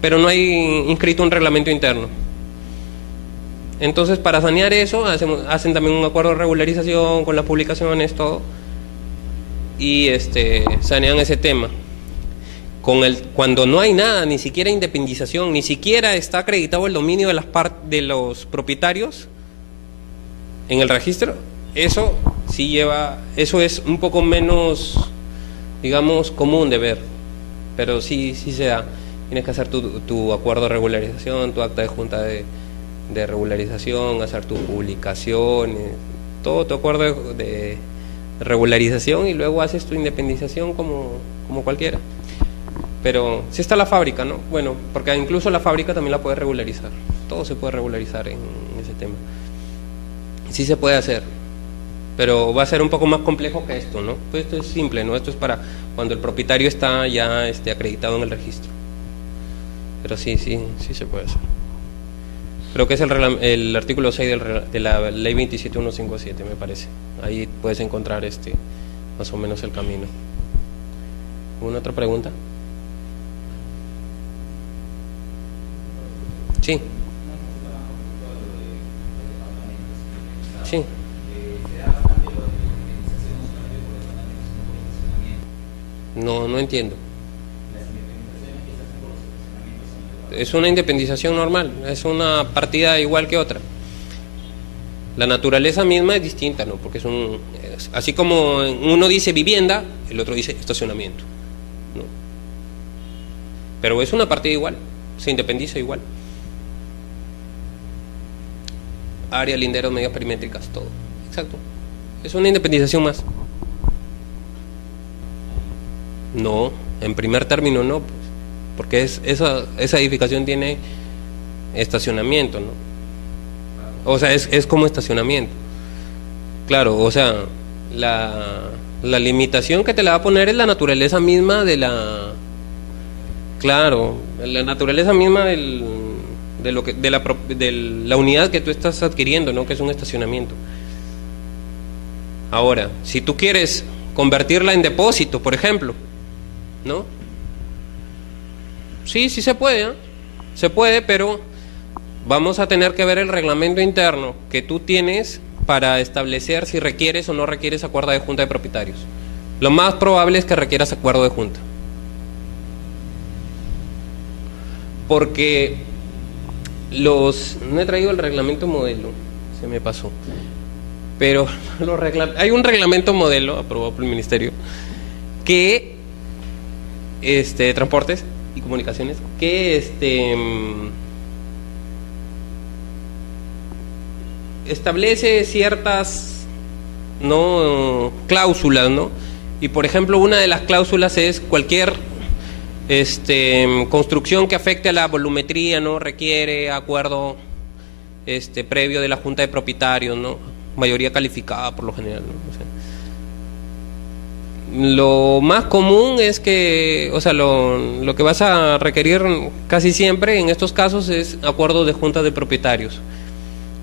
pero no hay inscrito un reglamento interno. Entonces, para sanear eso, hacen también un acuerdo de regularización con las publicaciones, todo, y sanean ese tema. Cuando no hay nada, ni siquiera independización, ni siquiera está acreditado el dominio de los propietarios en el registro, eso es un poco menos, digamos, común de ver, pero sí se da. Tienes que hacer tu acuerdo de regularización, tu acta de junta de regularización, hacer tus publicaciones, todo tu acuerdo de regularización, y luego haces tu independización como cualquiera. Pero si está la fábrica, ¿no? Bueno, porque incluso la fábrica también la puedes regularizar. Todo se puede regularizar en ese tema. Sí se puede hacer, pero va a ser un poco más complejo que esto, ¿no? Pues esto es simple, ¿no? Esto es para cuando el propietario está ya acreditado en el registro. Pero sí se puede hacer. Creo que es el artículo 6 de la ley 27157, me parece. Ahí puedes encontrar más o menos el camino. ¿Alguna otra pregunta? Sí. Sí. No entiendo. Es una independización normal, es una partida igual que otra. La naturaleza misma es distinta, ¿no? Porque así como uno dice vivienda, el otro dice estacionamiento, ¿no? Pero es una partida igual, se independiza igual. Área, linderos, medidas perimétricas, todo. Exacto. Es una independización más. No, en primer término no, pues, porque esa edificación tiene estacionamiento, ¿no? O sea, es como estacionamiento. Claro, o sea, la limitación que te la va a poner es la naturaleza misma de la... Claro, la naturaleza misma de la unidad que tú estás adquiriendo, ¿no? Que es un estacionamiento. Ahora, si tú quieres convertirla en depósito, por ejemplo, ¿no? Sí se puede, ¿eh? Se puede, pero vamos a tener que ver el reglamento interno que tú tienes para establecer si requieres o no requieres acuerdo de junta de propietarios. Lo más probable es que requieras acuerdo de junta. Porque no he traído el reglamento modelo, se me pasó. Pero hay un reglamento modelo aprobado por el Ministerio que de Transportes y Comunicaciones que establece ciertas cláusulas, ¿no? Y por ejemplo, una de las cláusulas es cualquier construcción que afecte a la volumetría, ¿no? Requiere acuerdo previo de la Junta de Propietarios, ¿no? Mayoría calificada por lo general, ¿no? O sea, lo más común es que, o sea, lo que vas a requerir casi siempre en estos casos es acuerdo de Junta de Propietarios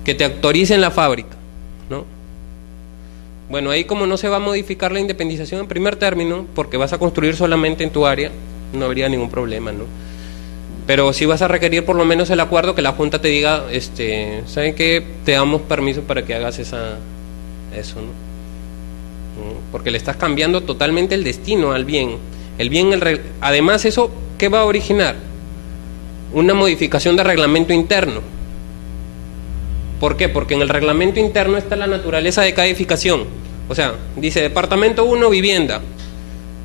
que te autoricen la fábrica, ¿no? Bueno, ahí como no se va a modificar la independización en primer término, porque vas a construir solamente en tu área, no habría ningún problema, ¿no? Pero sí vas a requerir por lo menos el acuerdo que la Junta te diga, ¿saben qué? Te damos permiso para que hagas eso, ¿no? Porque le estás cambiando totalmente el destino al bien. Además, ¿eso qué va a originar? Una modificación de reglamento interno. ¿Por qué? Porque en el reglamento interno está la naturaleza de cada edificación. O sea, dice departamento 1, vivienda.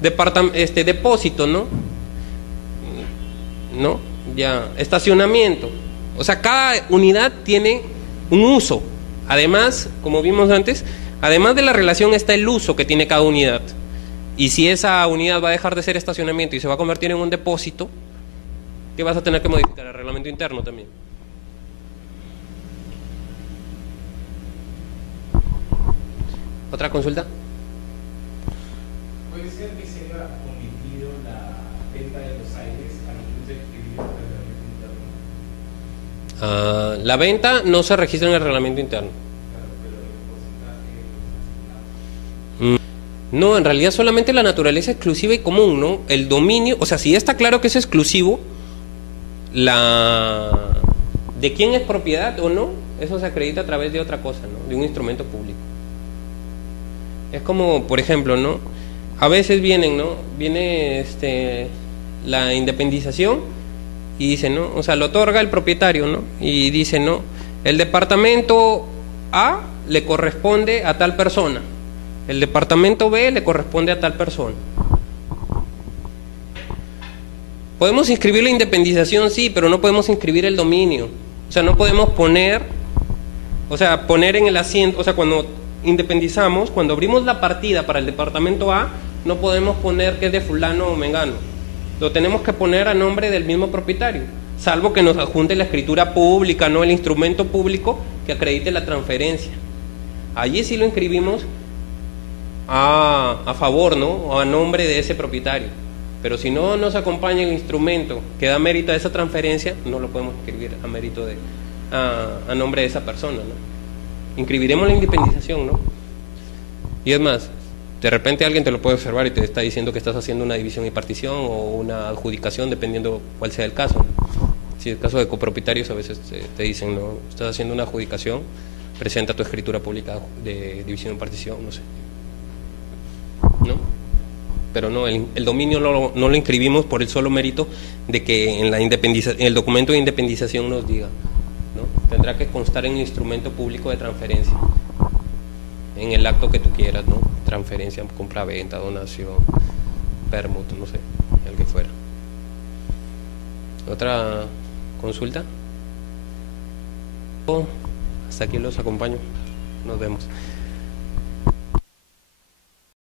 Depósito, ¿no? ¿No? Ya, estacionamiento. O sea, cada unidad tiene un uso. Además, como vimos antes, además de la relación está el uso que tiene cada unidad. Y si esa unidad va a dejar de ser estacionamiento y se va a convertir en un depósito, ¿qué vas a tener que modificar? El reglamento interno también. ¿Otra consulta? ¿Puede ser que se haya omitido la venta de los aires a los que se escribió en el reglamento interno? La venta no se registra en el reglamento interno. Claro, pero el porcentaje No, en realidad solamente la naturaleza exclusiva y común, ¿no? El dominio, o sea, si está claro que es exclusivo, de quién es propiedad o no, eso se acredita a través de otra cosa, ¿no? De un instrumento público. Es como, por ejemplo, ¿no? A veces viene la independización y dice, ¿no? O sea, lo otorga el propietario, ¿no? Y dice, ¿no? El departamento A le corresponde a tal persona. El departamento B le corresponde a tal persona. Podemos inscribir la independización, sí, pero no podemos inscribir el dominio. O sea, no podemos poner en el asiento, o sea, cuando independizamos, cuando abrimos la partida para el departamento A, no podemos poner que es de fulano o mengano. Lo tenemos que poner a nombre del mismo propietario, salvo que nos adjunte la escritura pública, no el instrumento público que acredite la transferencia. Allí sí lo inscribimos a favor, ¿no? O a nombre de ese propietario. Pero si no nos acompaña el instrumento que da mérito a esa transferencia, no lo podemos inscribir a mérito a nombre de esa persona, ¿no? Inscribiremos la independización, ¿no? Y es más, de repente alguien te lo puede observar y te está diciendo que estás haciendo una división y partición o una adjudicación, dependiendo cuál sea el caso, ¿no? Si es el caso de copropietarios, a veces te dicen, no, estás haciendo una adjudicación, presenta tu escritura pública de división y partición, no sé, ¿no? Pero no, el dominio no lo inscribimos por el solo mérito de que en el documento de independización nos diga, ¿no? Tendrá que constar en el instrumento público de transferencia, en el acto que tú quieras, ¿no? Transferencia, compra-venta, donación, permuto, no sé, el que fuera. ¿Otra consulta? Hasta aquí los acompaño. Nos vemos.